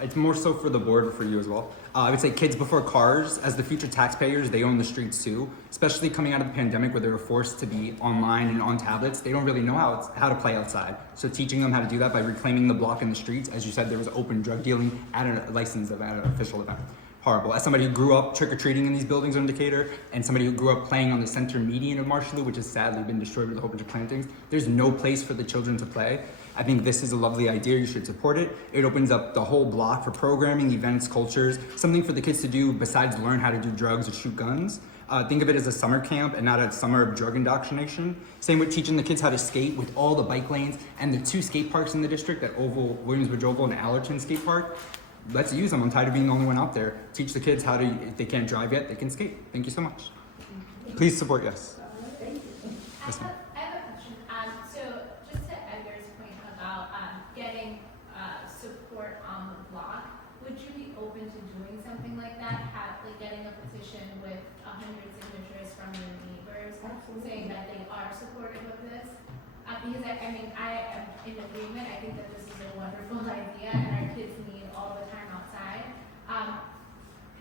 It's more so for the board, for you as well. I would say kids before cars. As the future taxpayers, they own the streets too. Especially coming out of the pandemic where they were forced to be online and on tablets, they don't really know how to play outside. So teaching them how to do that by reclaiming the block and the streets. As you said, there was open drug dealing at a license event, at an official event. Horrible. As somebody who grew up trick-or-treating in these buildings in Decatur, and somebody who grew up playing on the center median of Marshalloo, which has sadly been destroyed with a whole bunch of plantings, there's no place for the children to play. I think this is a lovely idea. You should support it. It opens up the whole block for programming, events, cultures, something for the kids to do besides learn how to do drugs or shoot guns. Think of it as a summer camp and not a summer of drug indoctrination. Same with teaching the kids how to skate with all the bike lanes and the 2 skate parks in the district, at Williamsbridge Oval and Allerton Skate Park. let's use them. I'm tired of being the only one out there. Teach the kids how to, if they can't drive yet, they can skate. Thank you so much. Please support yes. Yes, ma'am. I have a question. So just to Edgar's point about getting support on the block, would you be open to doing something like that? Getting a petition with 100 signatures from your neighbors saying that they are supportive of this? Because I mean, I am in agreement. I think that this is a wonderful idea, and our kids need all the time outside.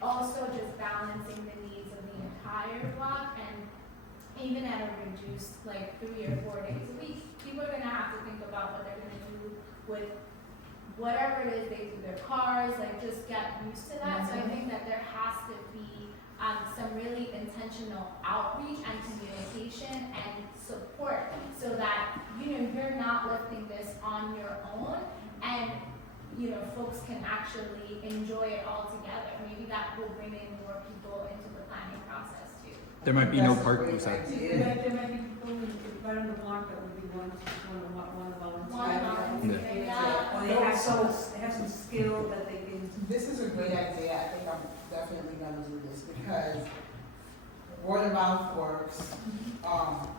Also, just balancing the needs of the entire block, and even at a reduced, like 3 or 4 days a week, people are gonna have to think about what they're gonna do with whatever it is they do, their cars, like just get used to that. So I think that there has to be some really intentional outreach and communication and support so that, you're not lifting this on your own and, folks can actually enjoy it all together. Maybe that will bring in more people into the planning process too. There might be no That's a park. great I'm sorry. idea. There might be people right on the block that would be one to volunteer. Yeah. Or they have some skill that they can. This is a great idea. I think I'm definitely gonna do this because word of mouth works,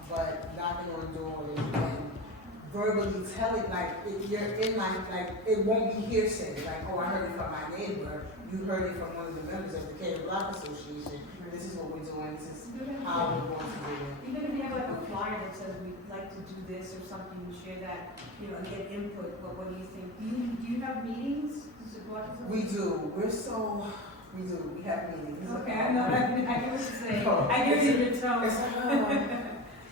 but knocking on doors and verbally telling, like, if you're in like, it won't be hearsay, like, oh, I heard it from my neighbor, you heard it from one of the members of the Cater Block Association, this is what we're doing, this is how we're going to do it. Even if you have like a flyer that says we'd like to do this or something, you share that, and get input, but what do you think? Do you have meetings? Does it block or something? We do, we have meetings. Okay, I know, I hear what you're saying. Oh, I hear you in your tone.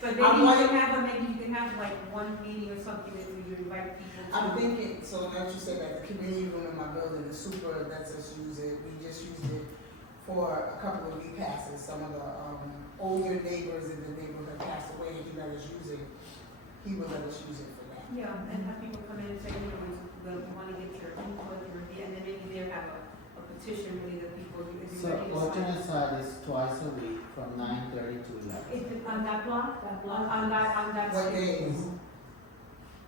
But maybe you can have like one meeting or something that you invite people to. I'm thinking, so now you said that the community room in my building, the super lets us use it, we just used it for a couple of week passes. Some of the older neighbors in the neighborhood passed away, and he let us use it. He would let us use it for that. Yeah, and have people come in and say, we want to get your input, and then maybe they have a petition really that people, if So you're ready to sign. alternate side is twice a week from 9:30 to 11. Is it on that block? On that What street? days?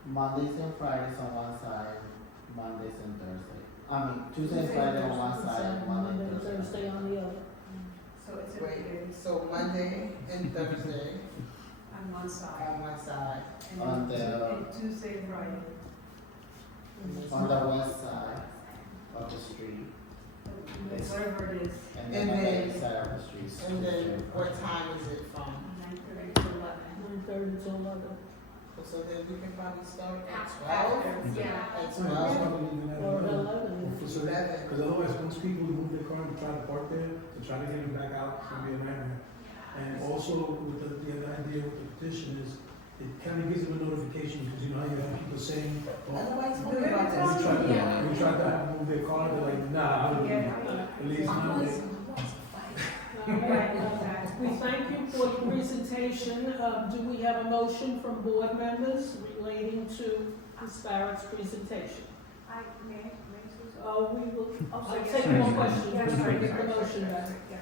Mondays and Fridays on one side, Mondays and Thursday. Tuesday and Friday on one side, Monday and Thursday. on the other. So it's Wait, so Monday and Thursday on one side. on one side. On And Tuesday, Friday. On the west side of the street, Whatever it is, and then on the east side of the street. And then what time is it from? 9:30 to 11. 9:30 to 11. So then we can probably start at After, 12? yeah. At That's 12? probably even Or better. 11. So that, because otherwise, once people move their car and try to park there, to try to get them back out, it's gonna be a nightmare. And also, with the other idea with the petition is, it kind of gives them a notification, because you know how you have people saying, oh, Otherwise, what about we that? tried to, we tried to move their car, they're like, nah, I don't do Yeah. that. At least now they, We thank you for your presentation. Do we have a motion from board members relating to Ms. Barrett's presentation? May I say so? We will, Oh, I'll yes. take more questions. Yeah, before sorry, we get the sorry, motion sorry, back. sorry, yeah.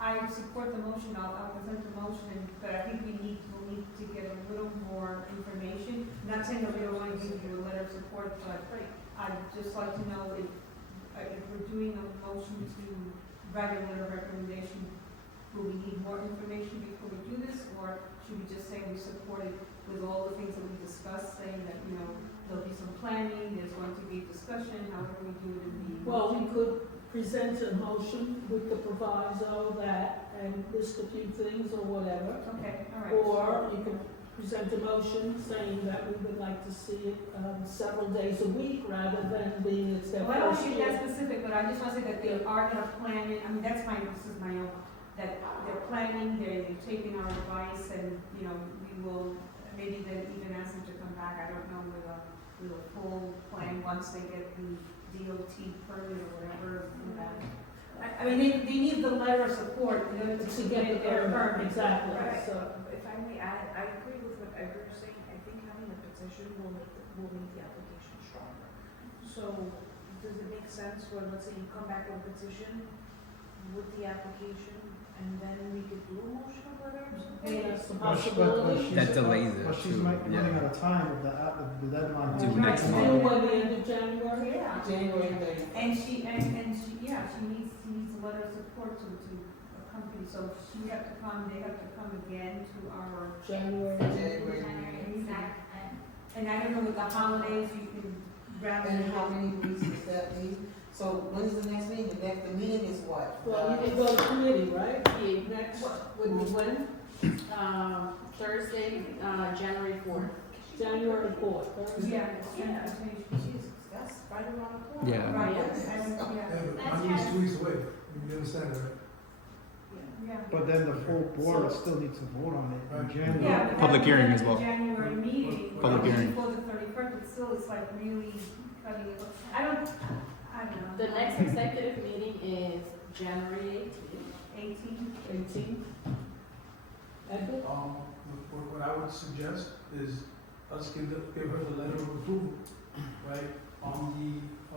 I support the motion, I'll present the motion, but I think we'll need to get a little more information. Not saying that we don't want to give you a letter of support, but I'd just like to know if we're doing a motion to write a letter of recommendation, will we need more information before we do this, or should we just say we support it with all the things that we discussed, saying that, there'll be some planning, there's going to be discussion, however we do it in the. Well, we could present a motion with the proviso that, and list a few things or whatever. Okay, all right. Or you can present a motion saying that we would like to see it several days a week rather than being it's their Well, I don't first think year. that's specific, but I just want to say that they are gonna plan it, this is my own, that they're planning, they've taken our advice, and, we will, maybe then even ask them to come back, I don't know, with a full plan once they get the DOT permit or whatever, I mean, they need the letter of support, To get the permit, exactly, Right. so. If I may add, I agree with what Edgar is saying. I think having a petition will make the application stronger. So, does it make sense when, let's say, you come back with a petition with the application, and then we could do a motion of letter of support? Yes, possibility. That delays it But she's too, running yeah. out of time if the deadline. Due is- next Due month. by the end of January? Yeah. January 30th. And she needs a letter of support to accompany, so she have to come, they have to come again to our, January. January. and I don't know with the holidays, you can rather. And how many weeks does that leave? So when is the next meeting? The meeting is what? Well, you can go to committee, right? The, Next, would be when? Thursday, January 4th. January 4th, Thursday. Yeah, yeah. Jesus, that's right around the corner. Yeah. Right, Yes. and, Yeah, yeah, but Monday's 2 weeks away, you understand, right? yeah. But then the full board will still need to vote on it in Right. January. Yeah, but Public that- hearing that's as well. the January meeting. Public which is hearing. Before the 31st, but still, it's like really cutting it. I don't know. The next executive meeting is January 18th. 18. Edward? What I would suggest is us give her the letter of approval, right, on the,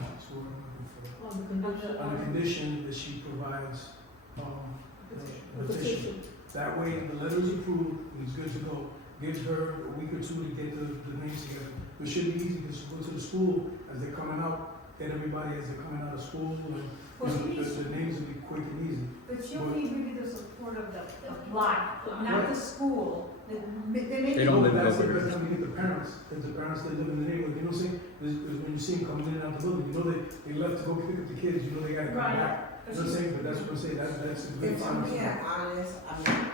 that's what I'm looking for. On the condition. On the condition that she provides, the petition. That way, the letter is approved, and it's good to go. Gives her a week or two to get the names together. It should be easy, because go to the school as they're coming out, get everybody as they're coming out of school, and Well, she needs, the names will be quick and easy. but she'll need really the support of the block, not the school. They don't live That's over the here. best time to get the parents, because the parents that live in the neighborhood, you know what I'm saying? There's when you see them coming in and out the building, you know they left to go pick up the kids, you know they gotta come Right. back. You know what I'm saying? But that's what I'm saying, that's a great If I'm time. being honest,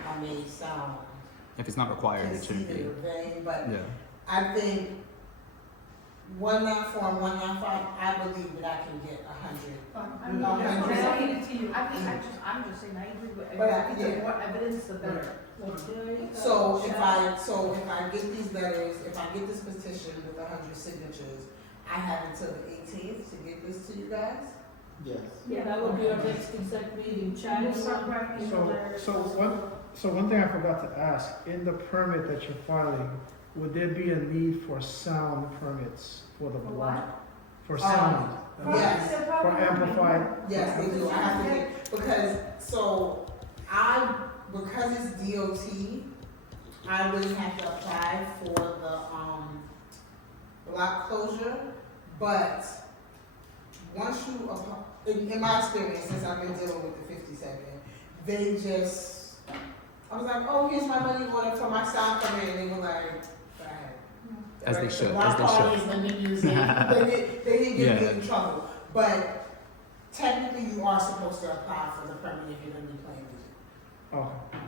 I may sound If it's not required, it shouldn't be. conceited or vain, but Yeah. I think 194 and 195, I believe that I can get 100. I'm No, just I'm saying it to you. I'm just saying, I agree with, But I- I think yeah. the more evidence, the better. Okay. So if I get these letters, if I get this petition with 100 signatures, I have until the 18th to get this to you guys? Yes. Yeah, that would be our next consent meeting, Chad. We'll start writing the letters. So one thing I forgot to ask, in the permit that you're filing, would there be a need for sound permits for the For block? For Um, sound, Yes. for amplified? Yes, they do. I have to get, because it's DOT, I really have to apply for the, block closure, but once you in my experience, since I've been dealing with the 52nd, they just, I was like, oh, here's my money order for my sound permit, and they were like, go ahead. As they should, The as block they should. parties and the music, they didn't get me in trouble, but technically you are supposed to apply for the permit if you're gonna be playing music. Okay.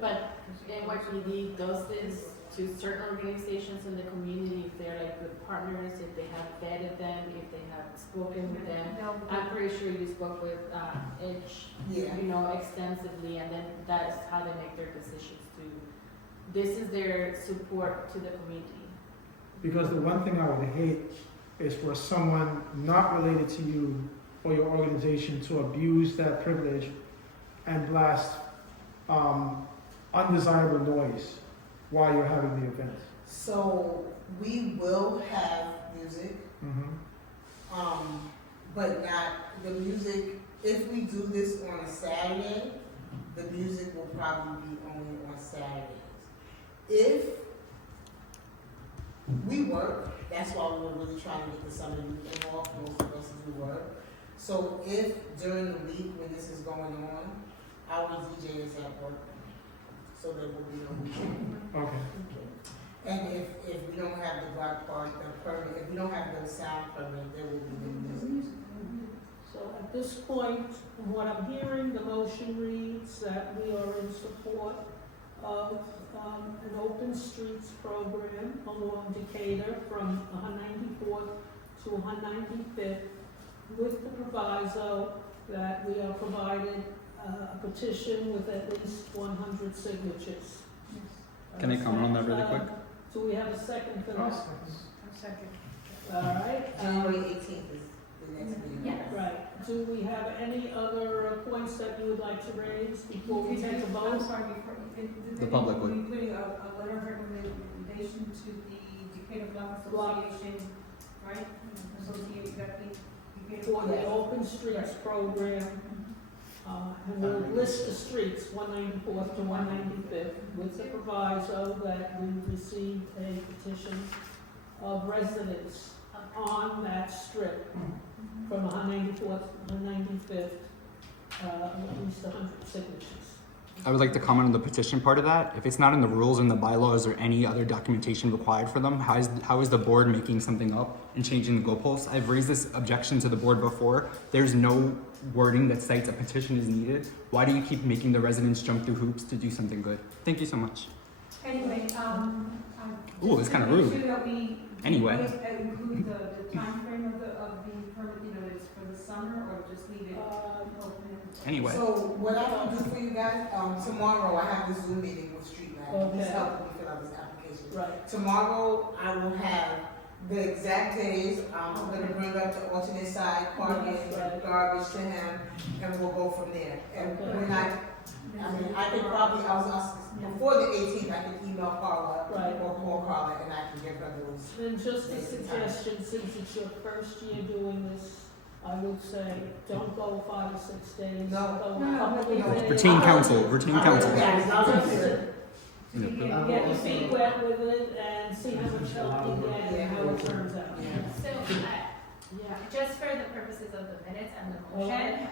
But NYPD does this to certain organizations in the community, if they're like good partners, if they have vetted them, if they have spoken with them. I'm pretty sure you spoke with Edge, Yeah. you know, extensively, and then that's how they make their decisions too. This is their support to the community. Because the one thing I would hate is for someone not related to you or your organization to abuse that privilege and blast undesirable noise while you're having the event. So we will have music, but not the music. If we do this on a Saturday, the music will probably be only on Saturdays. If we work, that's why we were really trying to get the summer youth involved. Most of us do work. So if during the week when this is going on, our DJ is at work, so there will be no music. Okay. And if we don't have the block party, the permit, if we don't have the sound permit, there will be no music. So at this point, from what I'm hearing, the motion reads that we are in support of an open streets program along Decatur from 194th to 195th with the proviso that we are provided a petition with at least 100 signatures. Can I comment on that really quick? Do we have a second for that? Second. All right. January 18th is the next meeting. Yes. Right. Do we have any other points that you would like to raise before we take a I'm vote? sorry, before, The public would. We're putting a letter of recommendation to the Decatur Block Block. Association, right? Associate, Decatur For the Block. open streets program And we'll list the streets, 194th to 195th, with the proviso that we received a petition of residents on that strip from 194th to 195th, at least 100 signatures. I would like to comment on the petition part of that. If it's not in the rules and the bylaws or any other documentation required for them, how is the board making something up and changing the goalposts? I've raised this objection to the board before. There's no wording that cites a petition is needed. Why do you keep making the residents jump through hoops to do something good? Thank you so much. Anyway, Ooh, it's kinda rude. Make sure that we Anyway. include the timeframe of the permit, you know, it's for the summer, or just leave it open? Anyway. So what I can do for you guys, tomorrow I have this Zoom meeting with Street Lab. He's Okay. helping me fill out this application. Right. Tomorrow I will have the exact days. I'm gonna bring up the alternate side parking, Yes, right. garbage to him, and we'll go from there. And Okay. when I could probably, before the 18th, I could email Carla Right. or call Carla and I can give her those. Then just a suggestion, since it's your first year doing this, I would say, don't go 5 or 6 days. No. Go a No, couple of no. days. Retain counsel, retain counsel. Yes, I'll Just do to it. get your feet wet with it and see how much help you get and how it turns out. So, just for the purposes of the minutes and the motion,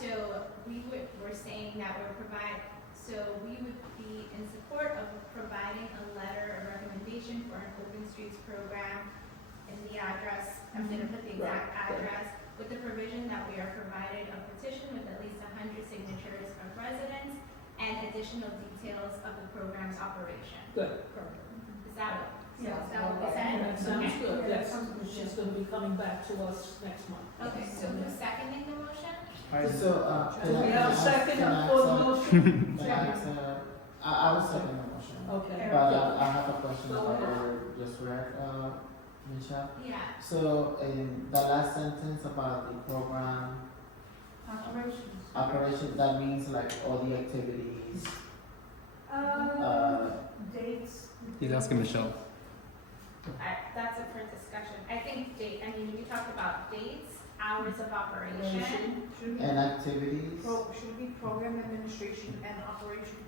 so we're saying that we would be in support of providing a letter of recommendation for an open streets program in the address, I'm gonna put the exact address, with the provision that we are provided a petition with at least 100 signatures of residents and additional details of the program's operation. Good, perfect. Is that what, Yeah. is that what we said? That sounds Okay. good, yes. She's gonna be coming back to us next month. Okay, so who's seconding the motion? So, Do we have a second can I for the ask, motion? can I ask, I will second the motion. Okay. But I have a question Go about ahead. what you just read, Michelle. Yeah. So in the last sentence about the program Operations. operation, that means like all the activities, Dates. He's asking Michelle. That's up for discussion. I think we talked about dates, hours of operation. Should be, and activities. should be program administration and operation.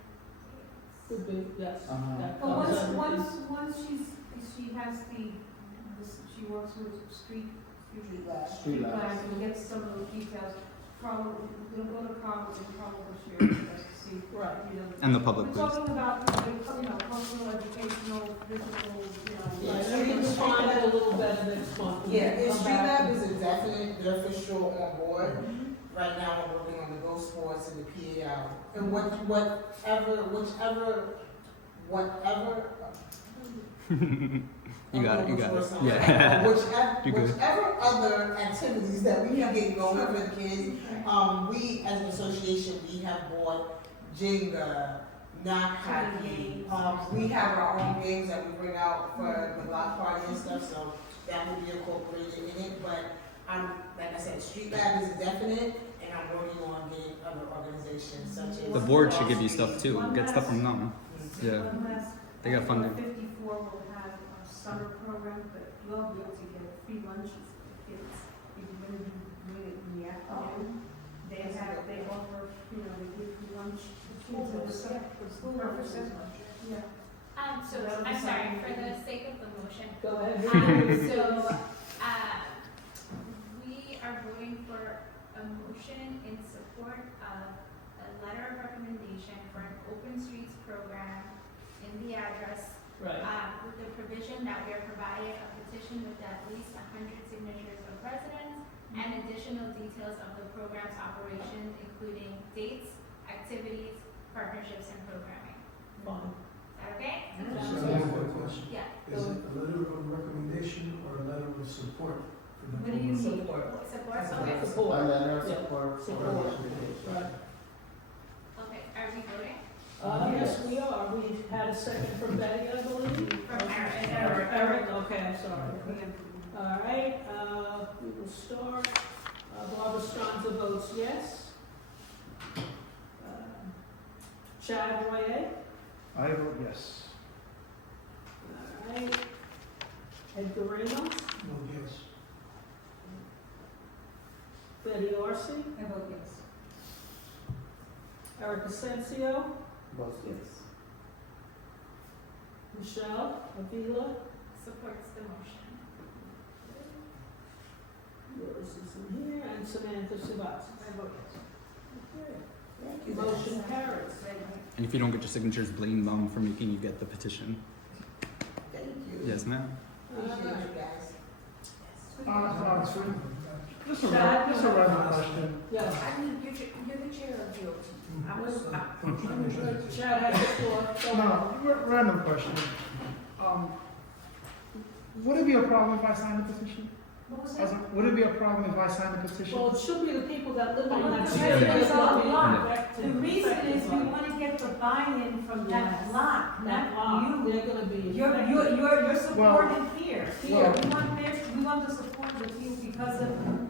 Could be, yes. Uh-huh. That But comes under- once she has she works with street Street labs. plans and gets some of those details, probably, we'll go to Carl and Carl will share with us to see, Right. you know. And the public, We're please. talking about, cultural, educational, physical, Right, and we can define it a little better next month. Yeah, and Come Street back. Lab is a definite, they're for sure on board. Right now, we're working on the Go Sports and the PAL. And You got it, you got it. Yeah. Yeah. You're good. Whichever other activities that we can get going for the kids, we as an association, we have bought Jenga, knock hockey. We have our own games that we bring out for the block party and stuff, so that will be incorporated in it. But like I said, Street Lab is definite, and I'm working on getting other organizations such as. The board should give you stuff too. Get stuff from them. Yeah. One last, They got funding. 54 will have a summer program, but you'll be able to get free lunches for the kids if you're going to do it in the afternoon. They offer, they give you lunch. School purposes. Yeah. So, I'm sorry, for the sake of the motion, Go ahead. we are voting for a motion in support of a letter of recommendation for an open streets program in the address, Right. with the provision that we are provided a petition with at least 100 signatures of residents and additional details of the program's operations, including dates, activities, partnerships, and programming. Fine. Is that okay? Sounds So I have a question. Yeah. Is it a letter of recommendation or a letter of support for the What do you program? need? Support, okay. A Support. letter of Yeah. support for Support. the application. Right. Okay, are we voting? Yes, we are. We had a second from Betty, I believe. From Eric. Eric, okay, I'm sorry. All right, we will start. Barbara Stronza votes yes. Chad Royer. I vote yes. All right. Edgar Ramos. No, yes. Betty Orsi. I vote yes. Eric Asensio, Both yes. Michelle Avila, Supports the motion. yours is in here, and Samantha Shabazz. I vote yes. Thank you. Motion carries. And if you don't get your signatures, blame them for making you get the petition. Thank you. Yes, ma'am. Appreciate you guys. Just a random question. Yes. I mean, you're the chair of DOT. I was, Chad has the floor. Go ahead. No, random question. Would it be a problem if I signed the petition? what was As that? in, would it be a problem if I signed the petition? Well, it should be the people that live in Well, that the area. residents that of will the be block. affected. The reason is we wanna get the buy-in from that Yes. block, That not law, you. they're gonna be. You're supported here. well- We want the support of you because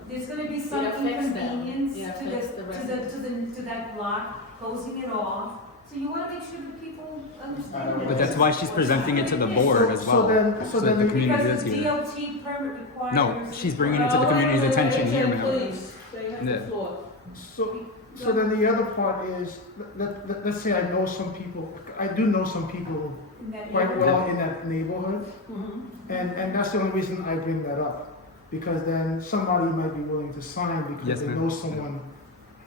there's gonna be some It affects them. inconvenience It to affects the residents. to that block, closing it off. So you wanna make sure that people understand it. But that's why she's presenting it to the board as well. So then the we- community Because is the here. DOT permit requires. No, she's bringing it to the community's attention here, ma'am. Please, they have the Yeah. floor. So then the other part is, let's say I know some people, I do know some people in that quite area. well in that neighborhood, Mhm. and that's the only reason I bring that up. Because then somebody might be willing to sign because Yes, they ma'am. know someone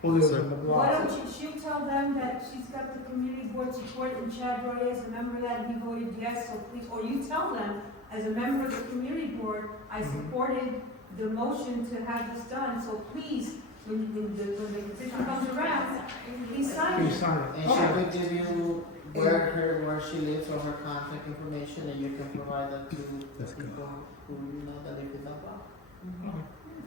who lives in the Why block. don't she'll tell them that she's got the community board support and Chad Roy is a member of that and he voted yes, so please, or you tell them, as a member of the community board, I Mhm. supported the motion to have this done, so please, when the petition comes around, please sign Please it. sign it. And Okay. she could give you where she lives or her contact information, and you can provide that to the That's good. people who you know that live in that block.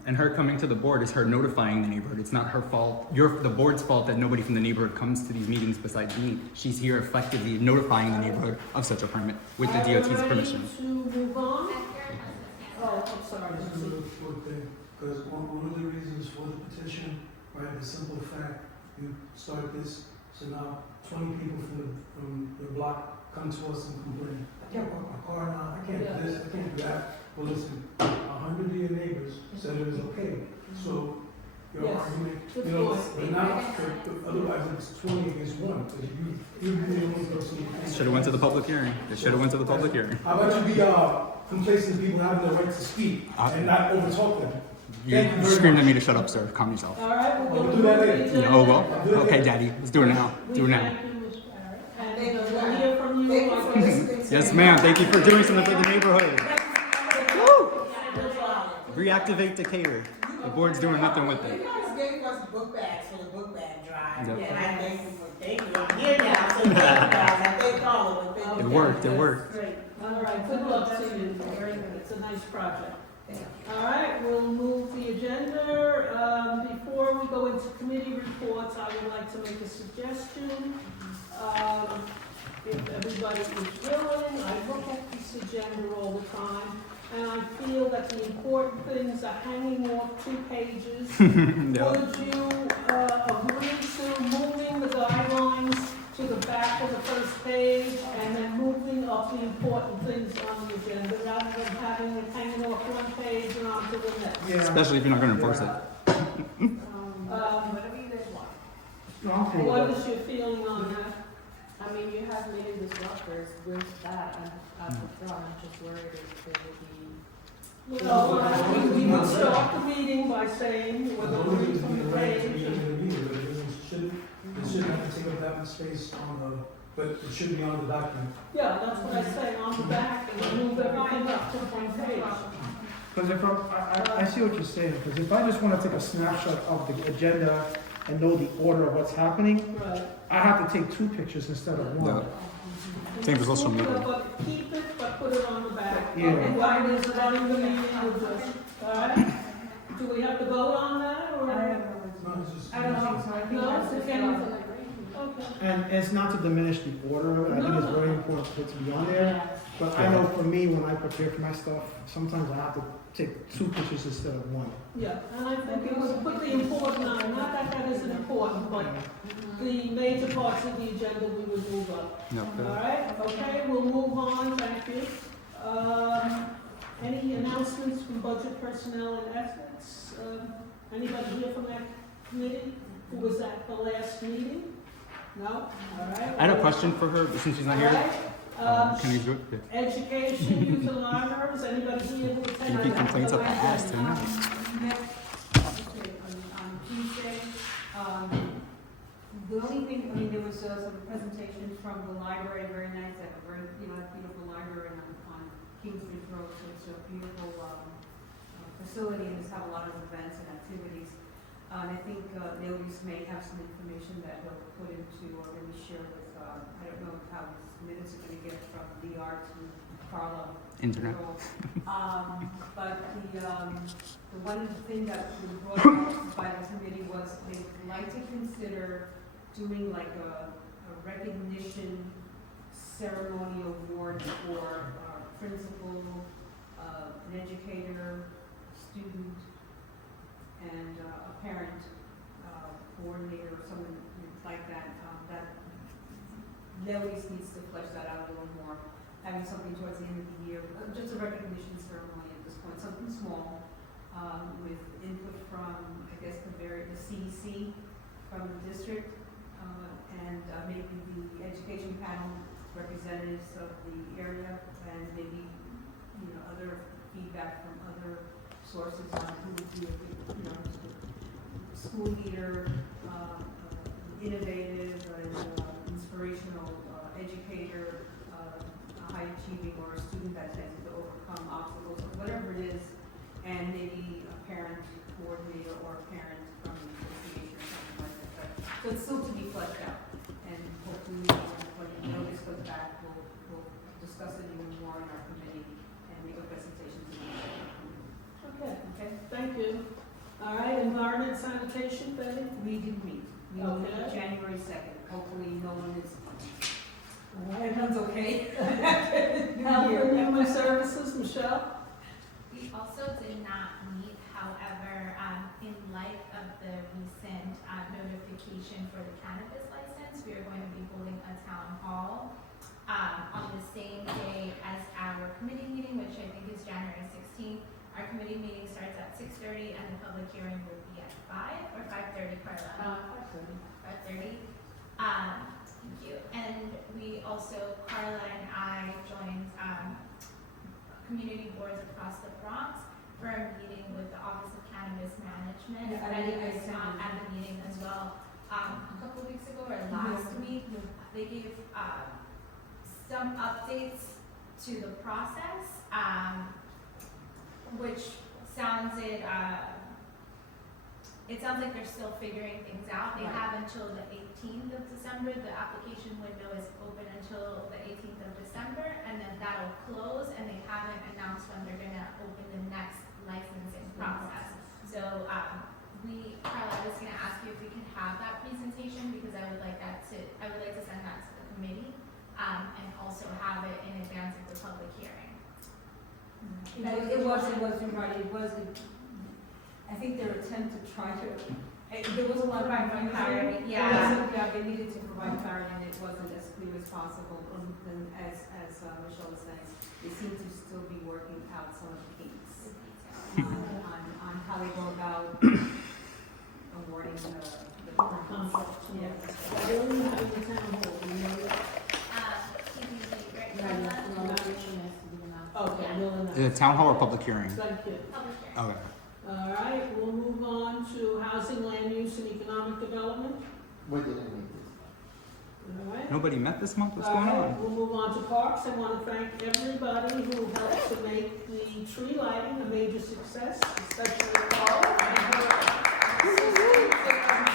And her coming to the board is her notifying the neighborhood. It's not her fault. The board's fault that nobody from the neighborhood comes to these meetings besides me. She's here effectively notifying the neighborhood of such a permit with the DOT's permission. Are we ready to move on? And Karen has his hand Oh, up. I'm sorry. This is a short thing, because one of the reasons for the petition, right, the simple fact, you start this, so now 20 people from the block come to us and complain. I can't park my car now, I can't do this, I can't do that. Well, listen, 100 of your neighbors said it was okay, so your Yes. argument, Good you know, point. but now, otherwise it's 20 against 1, because you'd be the only person who thinks. Should have went to the public hearing. They should have went to the public hearing. How about you be complacent people having the right to speak and not overtalk them? You Thank you very screamed at much. me to shut up, sir. Calm yourself. All right, we're We'll going to do that move later. the agenda. Oh, well. Okay, Daddy. Let's do it now. Do it now. Thank you, Ms. Barrett. And Thank you. we'll hear from you. Thank you on for this. listening to Yes, me. ma'am. Thank you for doing something for the neighborhood. No problem. Reactivate Decatur. The board's doing nothing with You it. guys gave us book bags for the book bag drive. Yep. And I thank you. I'm here now, so thank you guys. I thank all of them. Thank It you. worked. It worked. Great. All right, good luck to you. Very good. It's a nice project. All right, we'll move the agenda. Before we go into committee reports, I would like to make a suggestion. If everybody is willing, I look at this agenda all the time, and I feel that the important things are hanging off 2 pages. Yeah. Would you agree to moving the guidelines to the back of the first page and then moving up the important things on the agenda rather than having it hanging off 1 page and onto the next? Yeah. Especially if you're not going to enforce it. Whatever you guys want. No, I'm cool What with that. is your feeling on that? I mean, you have many disruptors with that, and at the front, I'm just worried if there will be. We would start the meeting by saying we're As going to long as read it's from the the right to page. be in the meeting, but it shouldn't have to take up that much space on the, but it should be on the document. Yeah, that's what I say, on the back, and then move everything up to 1 page. Because if I see what you're saying, because if I just want to take a snapshot of the agenda and know the order of what's happening, Right. I have to take 2 pictures instead of 1. Yeah. Same for social media. But keep it, but put it on the back. Yeah. And why is it running the meeting, we'll just, all right? Do we have to vote on that, or? No, it's just. I don't think so, I think No, that's it's just. okay. Okay. And it's not to diminish the order, I think it's very important for it to be on there. But I know for me, when I prepare for my stuff, sometimes I have to take 2 pictures instead of 1. Yeah, and I think it was put the important on, not that that isn't important, but the major parts of the agenda we would move up. Yep. All right, okay, we'll move on, thank you. Any announcements from budget personnel and ethics? Anybody here from that committee who was at the last meeting? No? All right. I had a question for her, but since she's not here, All right. can we do it? Education, youth and learners, anybody here who attended? Keep complaints up the ass, too. On Tuesday, the only thing, I mean, there was some presentations from the library, very nice, they have a very, beautiful library on Kingsbridge Road, so it's a beautiful, facility, and just have a lot of events and activities. And I think, Leo's may have some information that he'll put into, or maybe share with, I don't know how these minutes are gonna get from DR to Carla. Internet. But the one thing that was brought up by the committee was they'd like to consider doing like a recognition ceremony award for our principal, an educator, student, and a parent, coordinator, or someone like that, that Lois needs to flesh that out a little more, having something towards the end of the year, just a recognition ceremony at this point, something small, with input from, I guess, the CEC from the district, and maybe the education panel, representatives of the area, and maybe, other feedback from other sources on who would be a good, school leader, innovative and inspirational educator, a high achieving, or a student that tends to overcome obstacles, or whatever it is, and maybe a parent coordinator or a parent from the association or something like that. So it's still to be fleshed out, and hopefully when the notice goes back, we'll discuss it even more in our committee and make a presentation to the Okay, Okay? thank you. All right, environment sanitation, Betty? We did meet. We will meet Okay. January 2nd. Hopefully no one is, All right. everyone's okay. Health and Human Services, Michelle? We also did not meet, however, in light of the recent notification for the cannabis license, we are going to be holding a town hall on the same day as our committee meeting, which I think is January 16th. Our committee meeting starts at 6:30 and the public hearing will be at 5 or 5:30, Carla? 5:30. Thank you. And we also, Carla and I joined community boards across the Bronx for a meeting with the Office of Cannabis Management. Yeah, And I I was attended. at the meeting as well. A couple of weeks ago or last week, they gave some updates to the process, which sounded, it sounds like they're still figuring things out. They Right. have until the 18th of December. The application window is open until the 18th of December, and then that'll close, and they haven't announced when they're gonna open the next licensing process. So, Carla, I was gonna ask you if we can have that presentation, because I would like to send that to the committee, and also have it in advance of the public hearing. It wasn't right, it wasn't, I think their attempt to try to, there was a lot of Clarity, confusion. yeah. They needed to provide clarity, and it wasn't as clear as possible, and as Michelle was saying, they seem to still be working out some of the kinks on how they go about awarding the Contract. Yeah. Where are you having the town hall? Do you know that? TBD, right, No, Carla? no, Okay, Yeah. no, no. The town hall or public hearing? Thank you. Public hearing. Okay. All right, we'll move on to housing, land use, and economic development. We didn't meet this. All right. Nobody met this month? What's All going right, on? we'll move on to parks. I want to thank everybody who helped to make the tree lighting a major success, especially Carl and her assistant,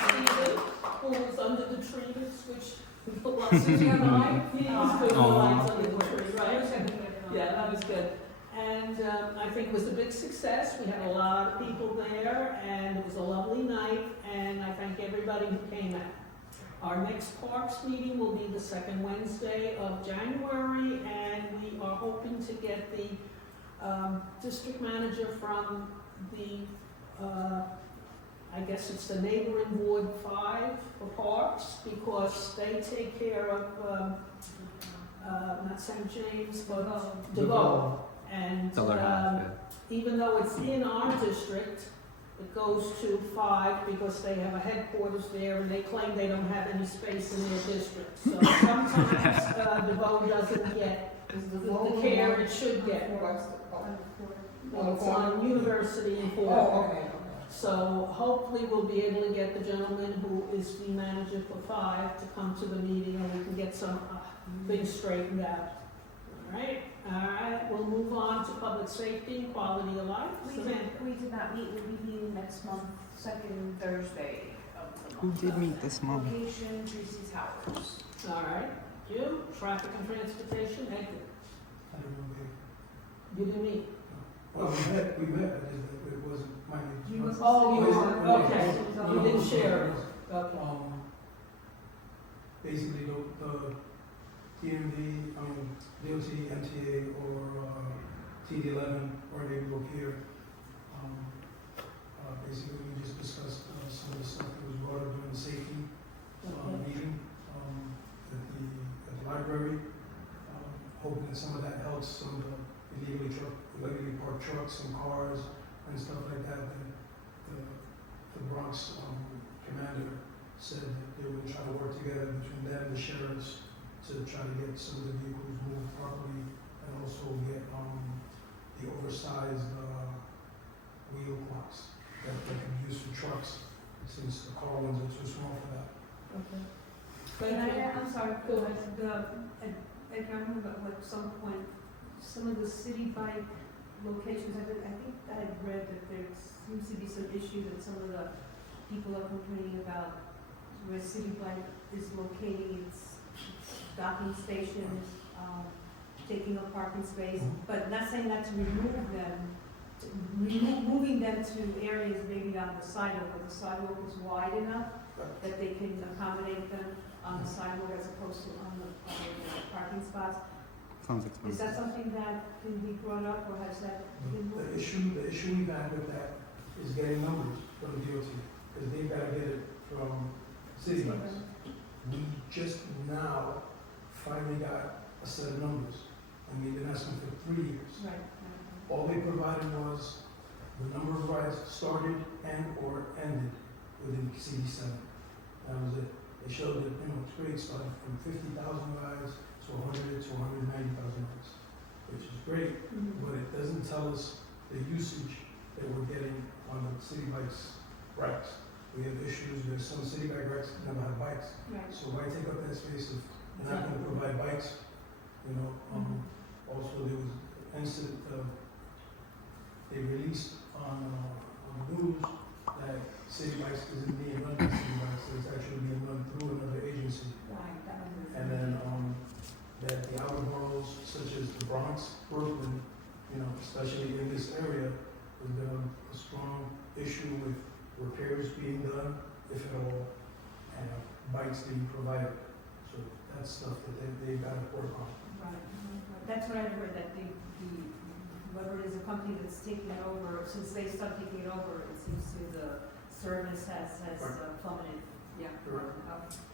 Stephen, who was under the tree to switch the lights. He was putting the lights under the tree, right? Yeah, that was good. And I think it was a big success. We had a lot of people there, and it was a lovely night, and I thank everybody who came out. Our next parks meeting will be the second Wednesday of January, and we are hoping to get the district manager from the, I guess it's the neighboring Ward 5 for parks, because they take care of, not St. James, but DeVoe. And The other half, yeah. even though it's in our district, It goes to 5 because they have a headquarters there and they claim they don't have any space in their district. So sometimes DeVoe doesn't get the care it should get. Well, it's on University in Fort. Oh, okay. So hopefully we'll be able to get the gentleman who is the manager for 5 to come to the meeting and we can get some things straightened out. All right, we'll move on to public safety and quality of life. We did not meet, we'll be meeting next month, second Thursday of the Who month. did meet this month? Location, Tracy Towers. All right, you, traffic and transportation, Edgar. I don't know, You didn't meet? well, we met, I just, it wasn't my You name. was- Oh, you Was were, it? okay, No, you didn't no, share. no. Okay. Basically, the TMD, DOT, MTA, or TD11 weren't able to appear. Basically, we just discussed some of the stuff that was brought up during the safety meeting at the library. Hoping that some of that helps some of the illegally parked trucks and cars and stuff like that. The Bronx commander said that they would try to work together between them and the sheriffs to try to get some of the vehicles moved properly and also get the oversized wheel clocks that can be used for trucks, since the car ones are too small for that. Okay. Can Thank you. I'm sorry, Go ahead. I can't remember at some point, some of the city bike locations, I think I had read that there seems to be some issue that some of the people are complaining about where city bike is locating its docking stations, taking up parking space, but not saying not to remove them, moving them to areas maybe on the sidewalk, where the sidewalk is wide enough that they can accommodate them on the sidewalk as opposed to on the parking spots. Sounds Is expensive. that something that can be brought up, or has that been? The issue we've had with that is getting numbers from the DOT, because they've got to get it from city limits. We just now finally got a set of numbers, and we've been asking for 3 years. Right. All they provided was the number of rides started and or ended within CD7. That was it. They showed that, it's great, starting from 50,000 rides to 100 to 190,000 rides, which is great, but it doesn't tell us the usage that we're getting on the city bikes rides. We have issues, there's some city bike rides that never have bikes, Right. so why take up that space if you're not gonna provide bikes? Also there was an incident, they released on the news that city bikes isn't being run by city bikes, so it's actually being run through another agency. Right, that was. And then, that the outer boroughs such as the Bronx, Brooklyn, especially in this area, there's been a strong issue with repairs being done, if at all, and bikes being provided. So that's stuff that they've got to work on. Right. That's what I heard, that whoever it is, a company that's taking it over, since they stopped taking it over, it seems to the service has plummeted. Yeah. Correct.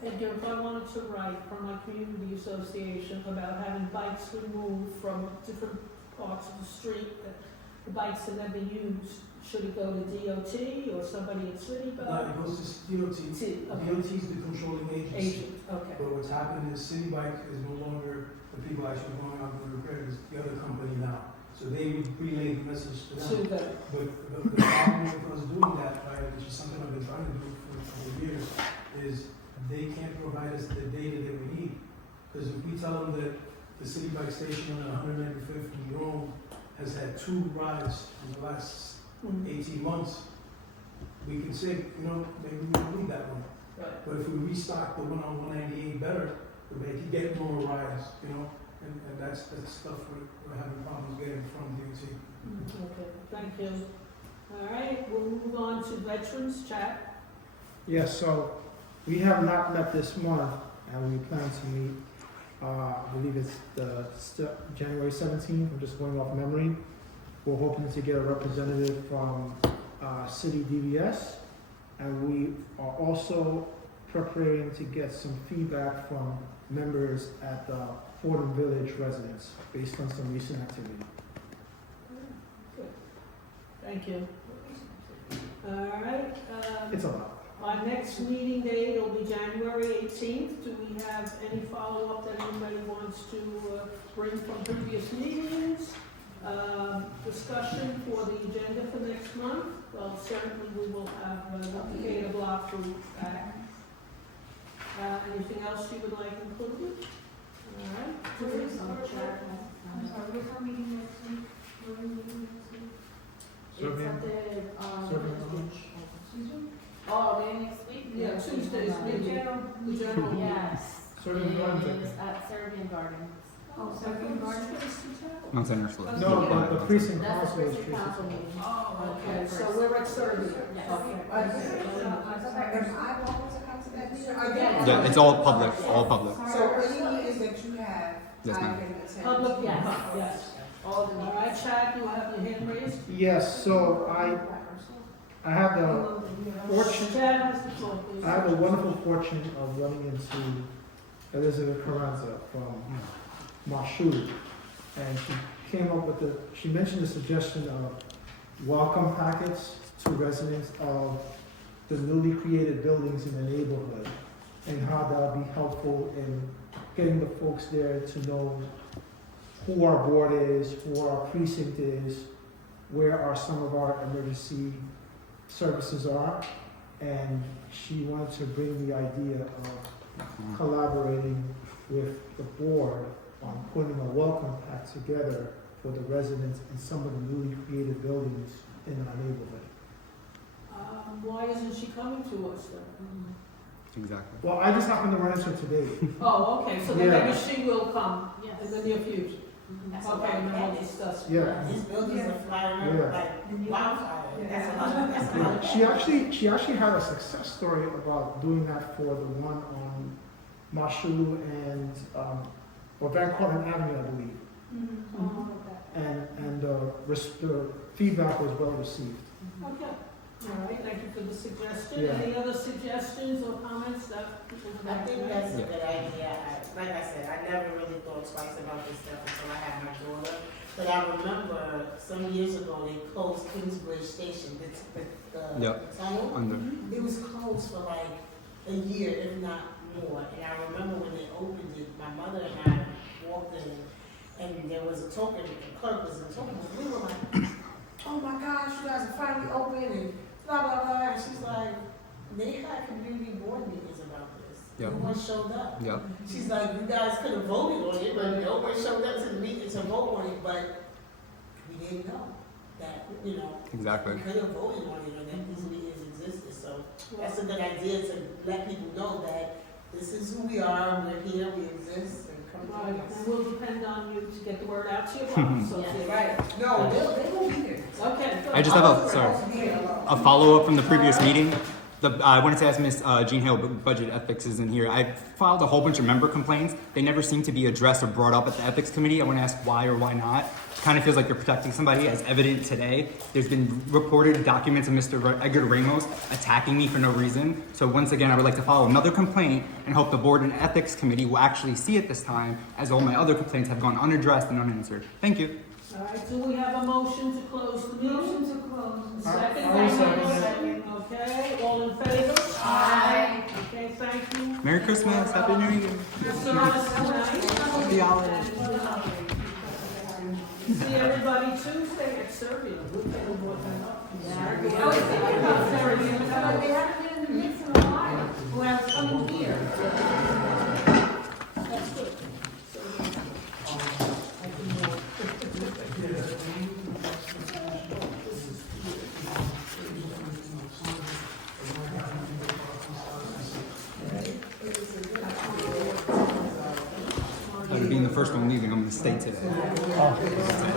Edgar, if I wanted to write from my community association about having bikes removed from different parts of the street, that the bikes that never used, should it go to DOT or somebody at City Yeah, Bike? it goes to DOT. Okay. DOT is the controlling agency. Agent, okay. But what's happening is City Bike is no longer the people actually going out doing repairs, it's the other company now. So they would relay the message to them. To the, But the problem with us doing that, right, which is something I've been trying to do for a couple of years, is they can't provide us the data that we need. Because if we tell them that the City Bike station on 195th and Rome has had 2 rides in the last 18 months, we can say, maybe we don't need that one. right. But if we restock the one on 198 better, we may get more rides, and that's stuff we're having problems getting from DOT. Okay, thank you. All right, we'll move on to veterans chat. Yes, so we have not met this month, and we plan to meet, I believe it's January 17th, I'm just going off memory. We're hoping to get a representative from City DVS, and we are also preparing to get some feedback from members at the Fordham Village residents, based on some recent activity. Good. Thank you. All right, It's a lot. our next meeting date will be January 18th. Do we have any follow-up that anybody wants to bring from previous meetings? Discussion for the agenda for next month? Well, certainly we will have the Decatur Block Group back. Anything else you would like included? All right. I'm sorry, what's our meeting next week? Where are we meeting next week? Serving, serving lunch. Excuse me? Oh, then next week? Yeah, Tuesday's The meeting. general, The general meeting. Yes. Serving lunch. It is at Serbian Gardens. oh, Serbian Garden. Mount Center School. No, but the precinct That's council the is precinct council precinct. meeting. Oh, okay, so we're at Serbia. Yes. Okay. Am I welcome to come to that meeting? Yes. Yeah, it's all public, all public. So any meetings that you have, Yes, I ma'am. can attend. Public, Yes. yes. All the All meetings. right, Chad, you have your hand raised? Yes, so I have the fortune, Chad has the floor, please. I have the wonderful fortune of running into Elizabeth Carranza from Mashu. And she came up with she mentioned the suggestion of welcome packets to residents of the newly created buildings in the neighborhood and how that'll be helpful in getting the folks there to know who our board is, who our precinct is, where are some of our emergency services are. And she wanted to bring the idea of collaborating with the board on putting a welcome pack together for the residents in some of the newly created buildings in our neighborhood. Why isn't she coming to us then? Exactly. Well, I just happened to run into her today. Oh, okay, so then Yeah. maybe she will come in Yes. the near future. That's Okay, and then we'll discuss. Yeah. These buildings are flying Yeah. up like wildfire. That's a lot. She actually had a success story about doing that for the one on Mashu and Van Cortlandt Avenue, I believe. And the feedback was well received. Okay, all right, thank you for the suggestion. Yeah. Any other suggestions or comments that people would I like to think make? that's a good idea. Like I said, I never really thought twice about this stuff until I had my daughter. But I remember some years ago, they closed Kingsbridge Station, the Yep. tunnel. Under. It was closed for like a year, if not more. And I remember when they opened it, my mother and I walked in, and there was a token, the clerk was in token. We were like, oh my gosh, you guys are finally open, and blah, blah, blah. And she's like, they had community board meetings about this. Yep. No one showed up. Yep. She's like, you guys could have voted on it, but no one showed up to the meeting to vote on it, but we didn't know that, you know, Exactly. we could have voted on it or that these meetings existed. So that's a good idea to let people know that this is who we are, we're here, we exist, and come Right, join us. and we'll depend on you to get the word out to your boss, so. Yes. Right, no, they will be here. Okay, good. I just have a follow-up from the previous meeting. I wanted to ask Ms. Jean Hale, but Budget Ethics isn't here. I filed a whole bunch of member complaints. They never seem to be addressed or brought up at the Ethics Committee. I want to ask why or why not. Kind of feels like you're protecting somebody, as evident today. There's been reported documents of Mr. Edgar Ramos attacking me for no reason. So once again, I would like to file another complaint and hope the Board and Ethics Committee will actually see it this time, as all my other complaints have gone unaddressed and unanswered. Thank you. All right, do we have a motion to close the meeting? Motion to close. Second, I will second okay, all in favor? Aye. Okay, thank you. Merry Christmas. Happy New Year. Your service tonight. Happy holidays. See everybody Tuesday at Serbia. We can work that up. I was thinking about Serbia, but I'm like, they haven't been in the mix in a while. When I was coming here. That's good. After being the first one leaving, I'm going to stay today. So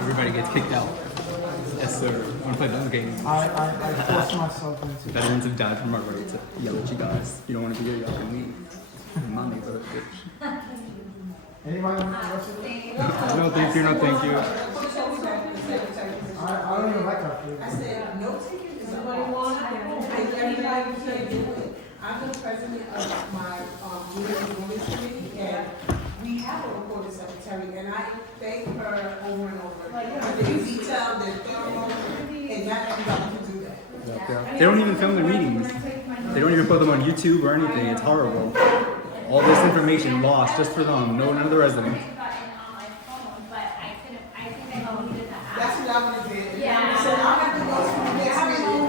everybody gets kicked out. Yes, sir. I want to play those games. I forced myself into Veterans have died from our right to yell at you guys. You don't want to be here, y'all can leave. In my neighborhood, bitch. Anybody else? No, thank you, no, thank you. I don't even like that food. I said, no ticket is Somebody allowed. want it? Everybody can't do it. I'm the president of my, Women and Women's Committee, and we have a recording secretary, and I thank her over and over. The detail, the thorough, and not everybody can do that. Yeah. They don't even film their meetings. They don't even put them on YouTube or anything. It's horrible. All this information lost just for them. No, none of the residents. Button on my phone, but I couldn't, I think I deleted the app. That's what I'm gonna do. Yeah. So I'll have to go to the next meeting.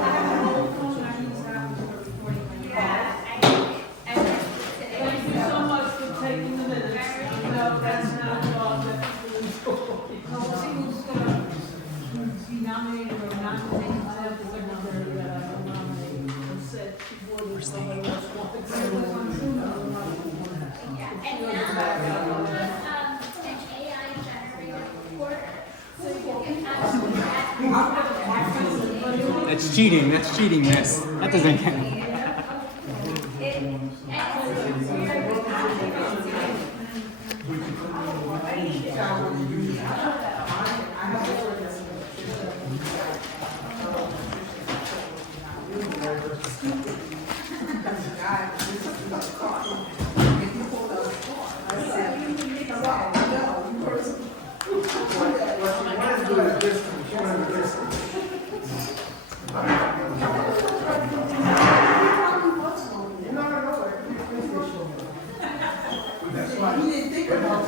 Thank you so much for taking the minutes. No, that's not all that we No, see who's gonna be nominated or not taken to the secretary that I don't nominate. said before you somebody else wanted to. Yeah, and now, an AI generated report, so you can actually add. That's cheating. That's cheating, miss. That doesn't count. You didn't think about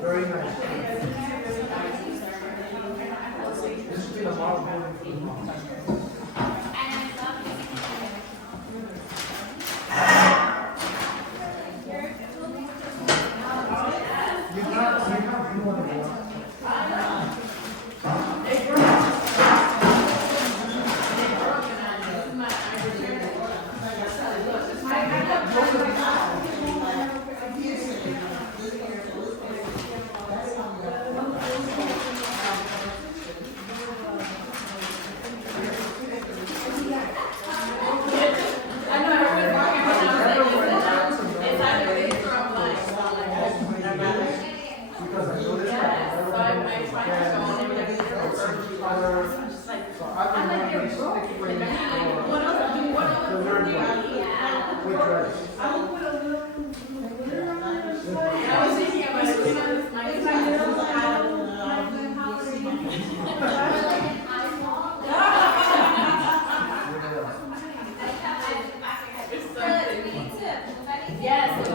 Very nice. This has been a lot of work for a long time. You have more than one.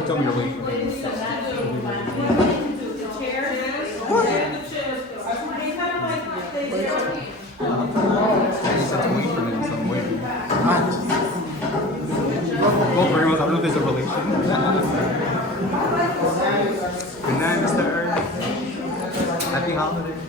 Tell me your weight. Well, very well. I don't know if there's a relation. Good night, Mr. Ernst. Happy holidays.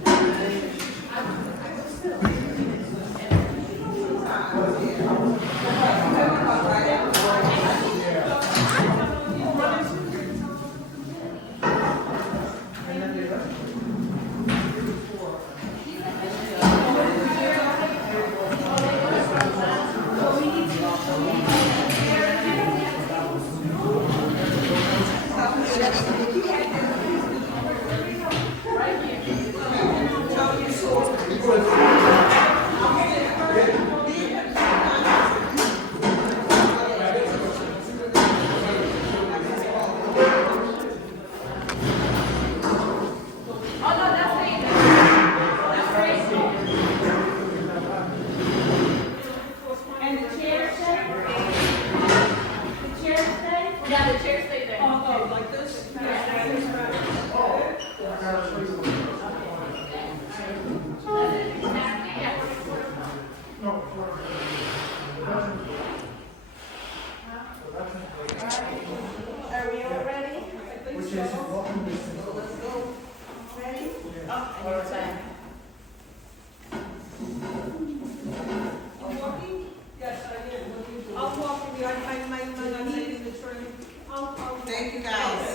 Thank you guys.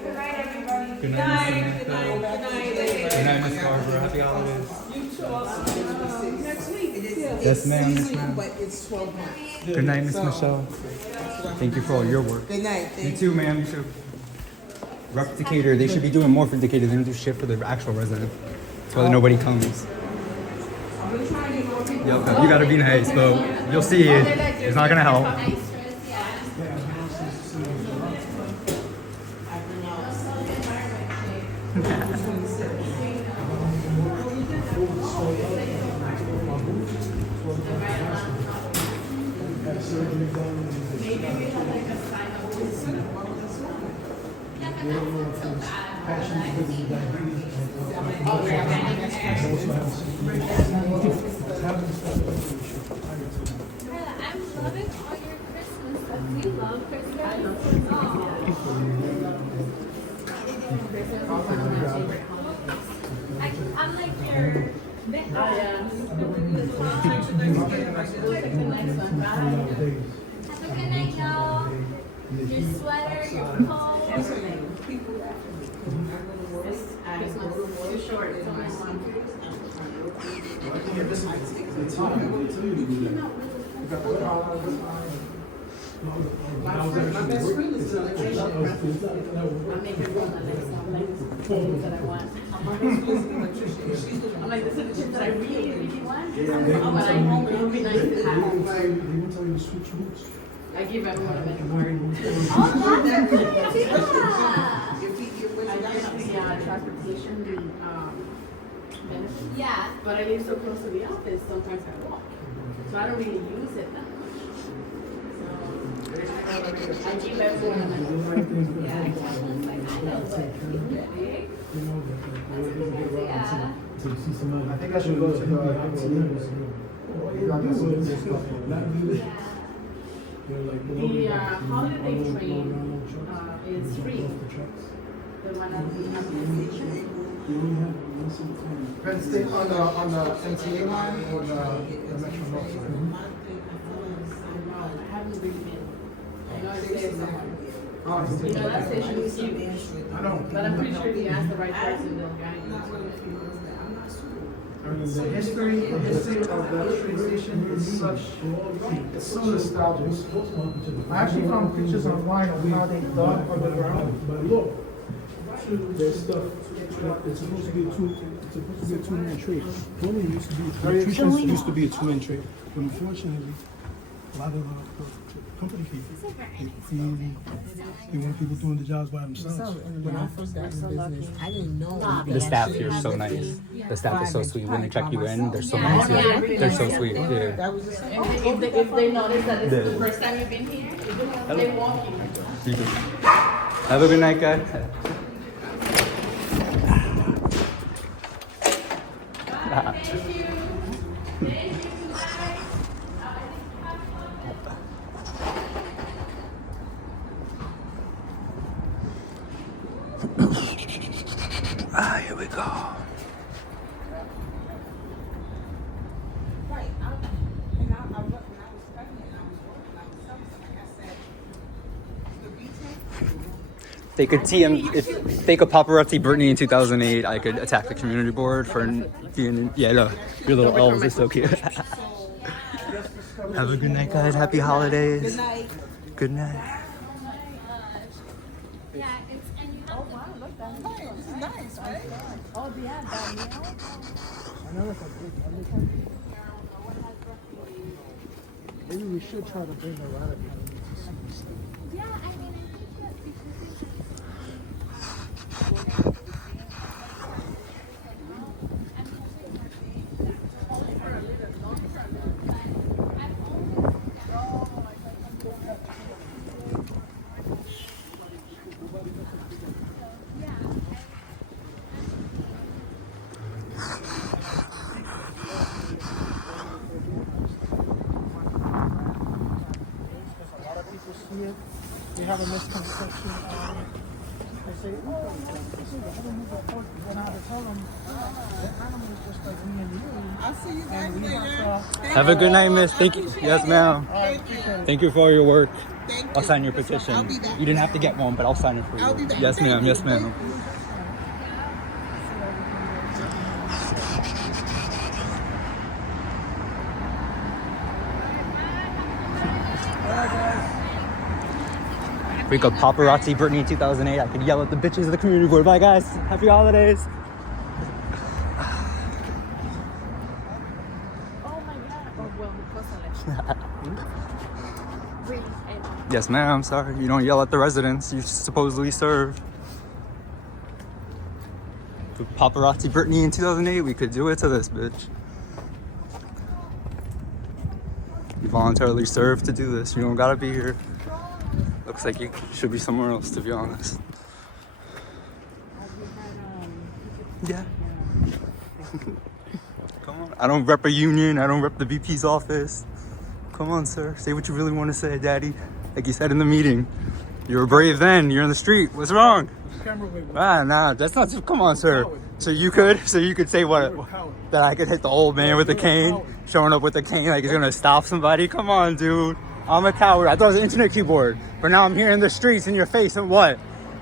Good night, everybody. Good night, Good night, Miss Carver. Happy holidays. You too. Next week. It is it's ma'am, yes, seasonal, ma'am. but it's 12 months. Good night, Miss So- Michelle. Thank you for all your work. Good night, You thank too, ma'am. You too. Rep Decatur. They should be doing more for Decatur. They don't do shit for the actual residents. That's why nobody comes. Yep, you gotta be nice, but you'll see it. It's not gonna help. I'm loving all your Christmas stuff. Do you love Christmas? I love I'm like your Have a good night, y'all. Your sweater, your coat. Too short. It's only one. My best friend is an electrician. I'm making one of those, I'm like, this is the things that I want. My best friend is an electrician. She's the I'm like, this is the chips that I really, really want. Oh, but I home, it would be nice to have. I give everyone a menu card. Oh, that's a good idea. I get the transportation, benefits. Yeah. But I live so close to the office, sometimes I walk. So I don't really use it that much. So I give everyone a menu card. Yeah, exactly. It's like, I know what you did. That's a good idea. I think I should go to Yeah. The holiday train is free. The one that we have in the station. Penn State on the MTA line or the Metro North line? I haven't really been. I know it's there somewhere. Oh, it's You know, that station is huge. I know. But I'm pretty sure if you ask the right person, they'll guide you to it. I mean, the history of that train station is such, it's so nostalgic. I actually found pictures online of how they dug underground. But look, there's stuff, it's supposed to be a two-man trade. Plumbing used to be, electricians used to be a two-man trade. But unfortunately, a lot of the company people, they want people doing the jobs by themselves. When I first got in business, I didn't know. The staff here is so nice. The staff is so sweet. When they check you in, they're so nice. Yeah. They're so sweet. Yeah. That was the same. If they notice that this is Yeah. the first time you've been here, they walk you. You too. Have a good night, guys. Thank you. Thank you, guys. Here we go. Right. When I was pregnant, I was working, I was something, like I said, the retail. If they could paparazzi Britney in 2008, I could attack the community board for being, yeah, look, your little elves are so cute. Have a good night, guys. Happy holidays. Good night. Good night. Yeah, it's, and you have to This is nice, right? Maybe we should try to bring a lot of Yeah, I mean, I think that because they have a misconception. They say, oh, when I have to tell them, the animal is just like me and you. I'll see you guys And we later. have to, Have a good night, miss. Thank you. Yes, ma'am. Thank you for all your work. Thank you. I'll sign your petition. I'll be back. You didn't have to get one, but I'll sign it for you. I'll be back. Yes, ma'am. Yes, ma'am. We could paparazzi Britney in 2008. I could yell at the bitches of the community board. Bye guys, happy holidays. Oh my God. Oh, well, because really, Yes ma'am, sorry. You don't yell at the residents you supposedly serve. If we paparazzi Britney in 2008, we could do it to this bitch. You voluntarily served to do this. You don't gotta be here. Looks like you should be somewhere else, to be honest. Yeah. Come on. I don't rep a union. I don't rep the VP's office. Come on, sir. Say what you really want to say, daddy. Like you said in the meeting. You were brave then. You're in the street. What's wrong? Nah, that's not. Come on, sir. So you could say what? That I could hit the old man with a cane, showing up with a cane like he's gonna stop somebody. Come on, dude. I'm a coward. I thought it was an internet keyboard, but now I'm here in the streets in your face and what?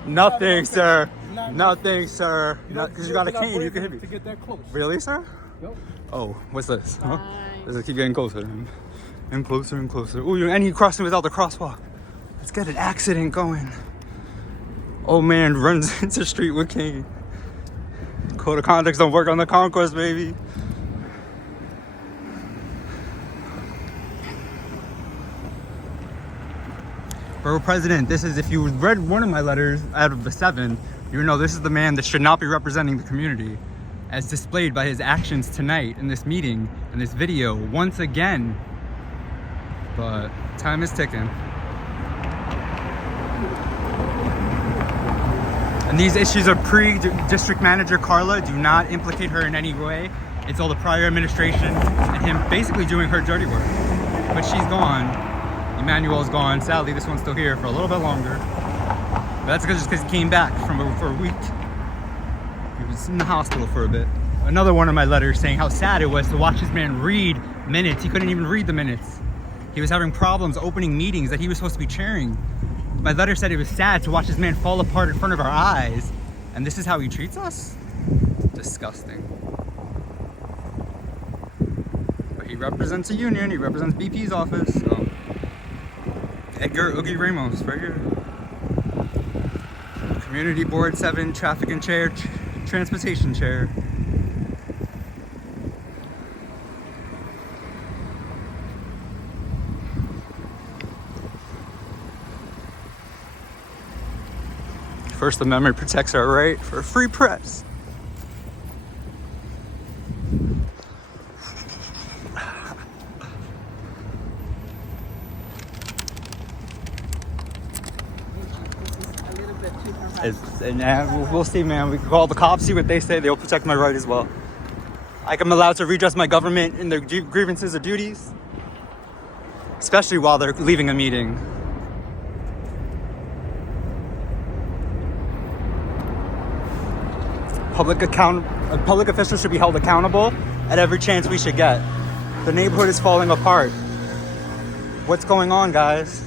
Nothing, sir. Nothing, sir. Because you got a cane, you can hit me. To get that close. Really, sir? Yep. Oh, what's this? Huh? Does it keep getting closer? And closer and closer. Ooh, and he crossing without the crosswalk. Let's get an accident going. Old man runs into the street with cane. Code of conducts don't work on the concourse, baby. Borough President, this is, if you read one of my letters out of the 7, you know this is the man that should not be representing the community, as displayed by his actions tonight in this meeting, in this video, once again. But time is ticking. And these issues are pre-district manager Carla. Do not implicate her in any way. It's all the prior administration and him basically doing her dirty work. But she's gone. Emmanuel's gone. Sadly, this one's still here for a little bit longer. But that's just because he came back for a week. He was in the hospital for a bit. Another one of my letters saying how sad it was to watch this man read minutes. He couldn't even read the minutes. He was having problems opening meetings that he was supposed to be chairing. My letter said it was sad to watch this man fall apart in front of our eyes. And this is how he treats us? Disgusting. But he represents a union. He represents BP's office. So. Edgar Oogie Ramos, right here. Community Board 7, Traffic and Chair, Transportation Chair. First Amendment protects our right for a free press. We'll see, man. We can call the cops, see what they say. They'll protect my right as well. I'm allowed to redress my government in their grievances or duties, especially while they're leaving a meeting. A public official should be held accountable at every chance we should get. The neighborhood is falling apart. What's going on, guys?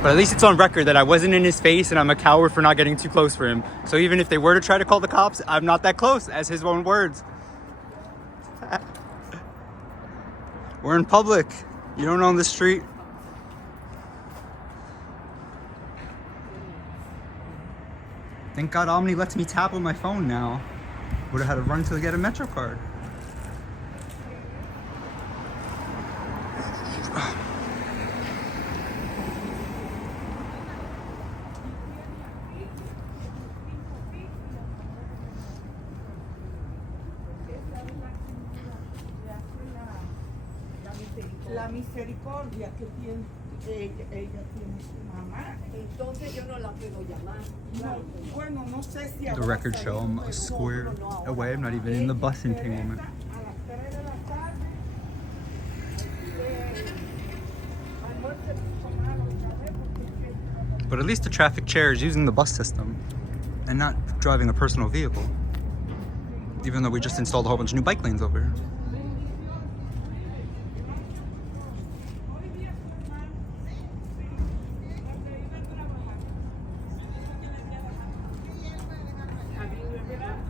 But at least it's on record that I wasn't in his face and I'm a coward for not getting too close for him. So even if they were to try to call the cops, I'm not that close, as his own words. We're in public. You don't own the street. Thank God Omni lets me tap on my phone now. Would have had to run to get a Metro card. La misericordia que tiene ella tiene su mamá, entonces yo no la puedo llamar. No, bueno, no sé si The records show I'm a square away. I'm not even in the bus entanglement. But at least the traffic chair is using the bus system and not driving a personal vehicle. Even though we just installed a whole bunch of new bike lanes over here. Have you ever done?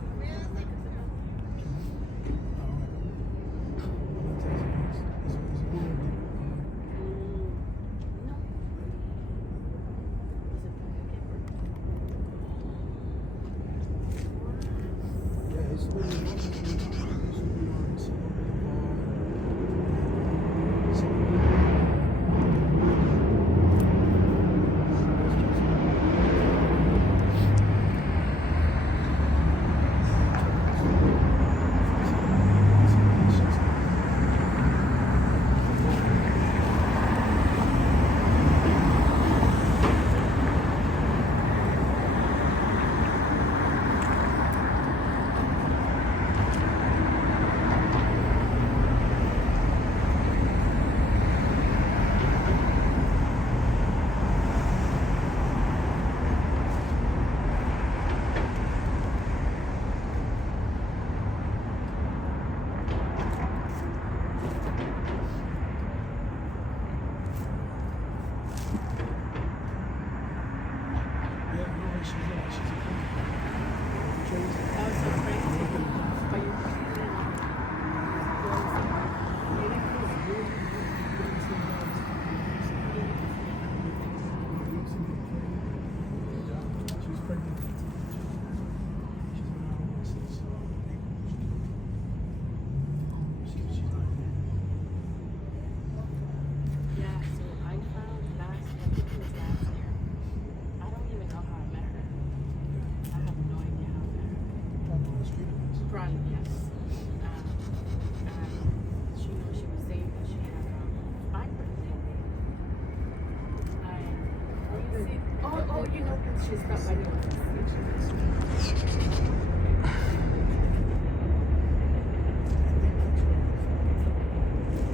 She's not my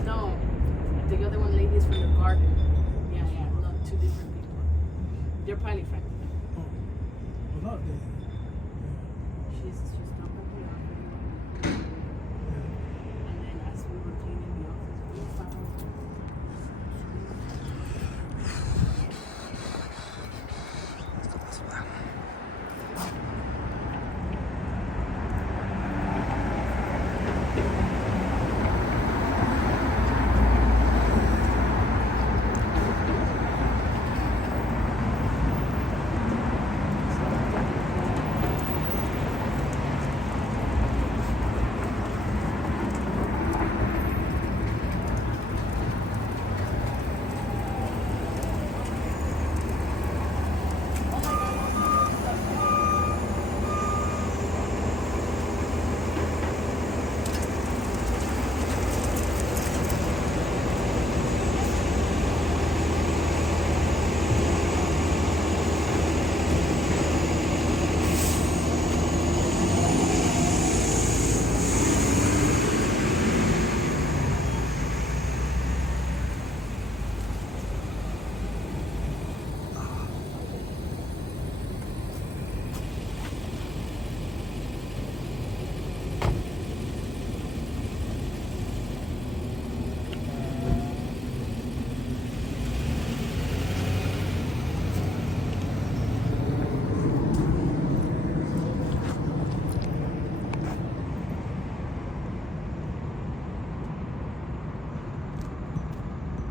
No, the other one lady is from the garden. Yeah, not two different people. They're probably friends. Well, not the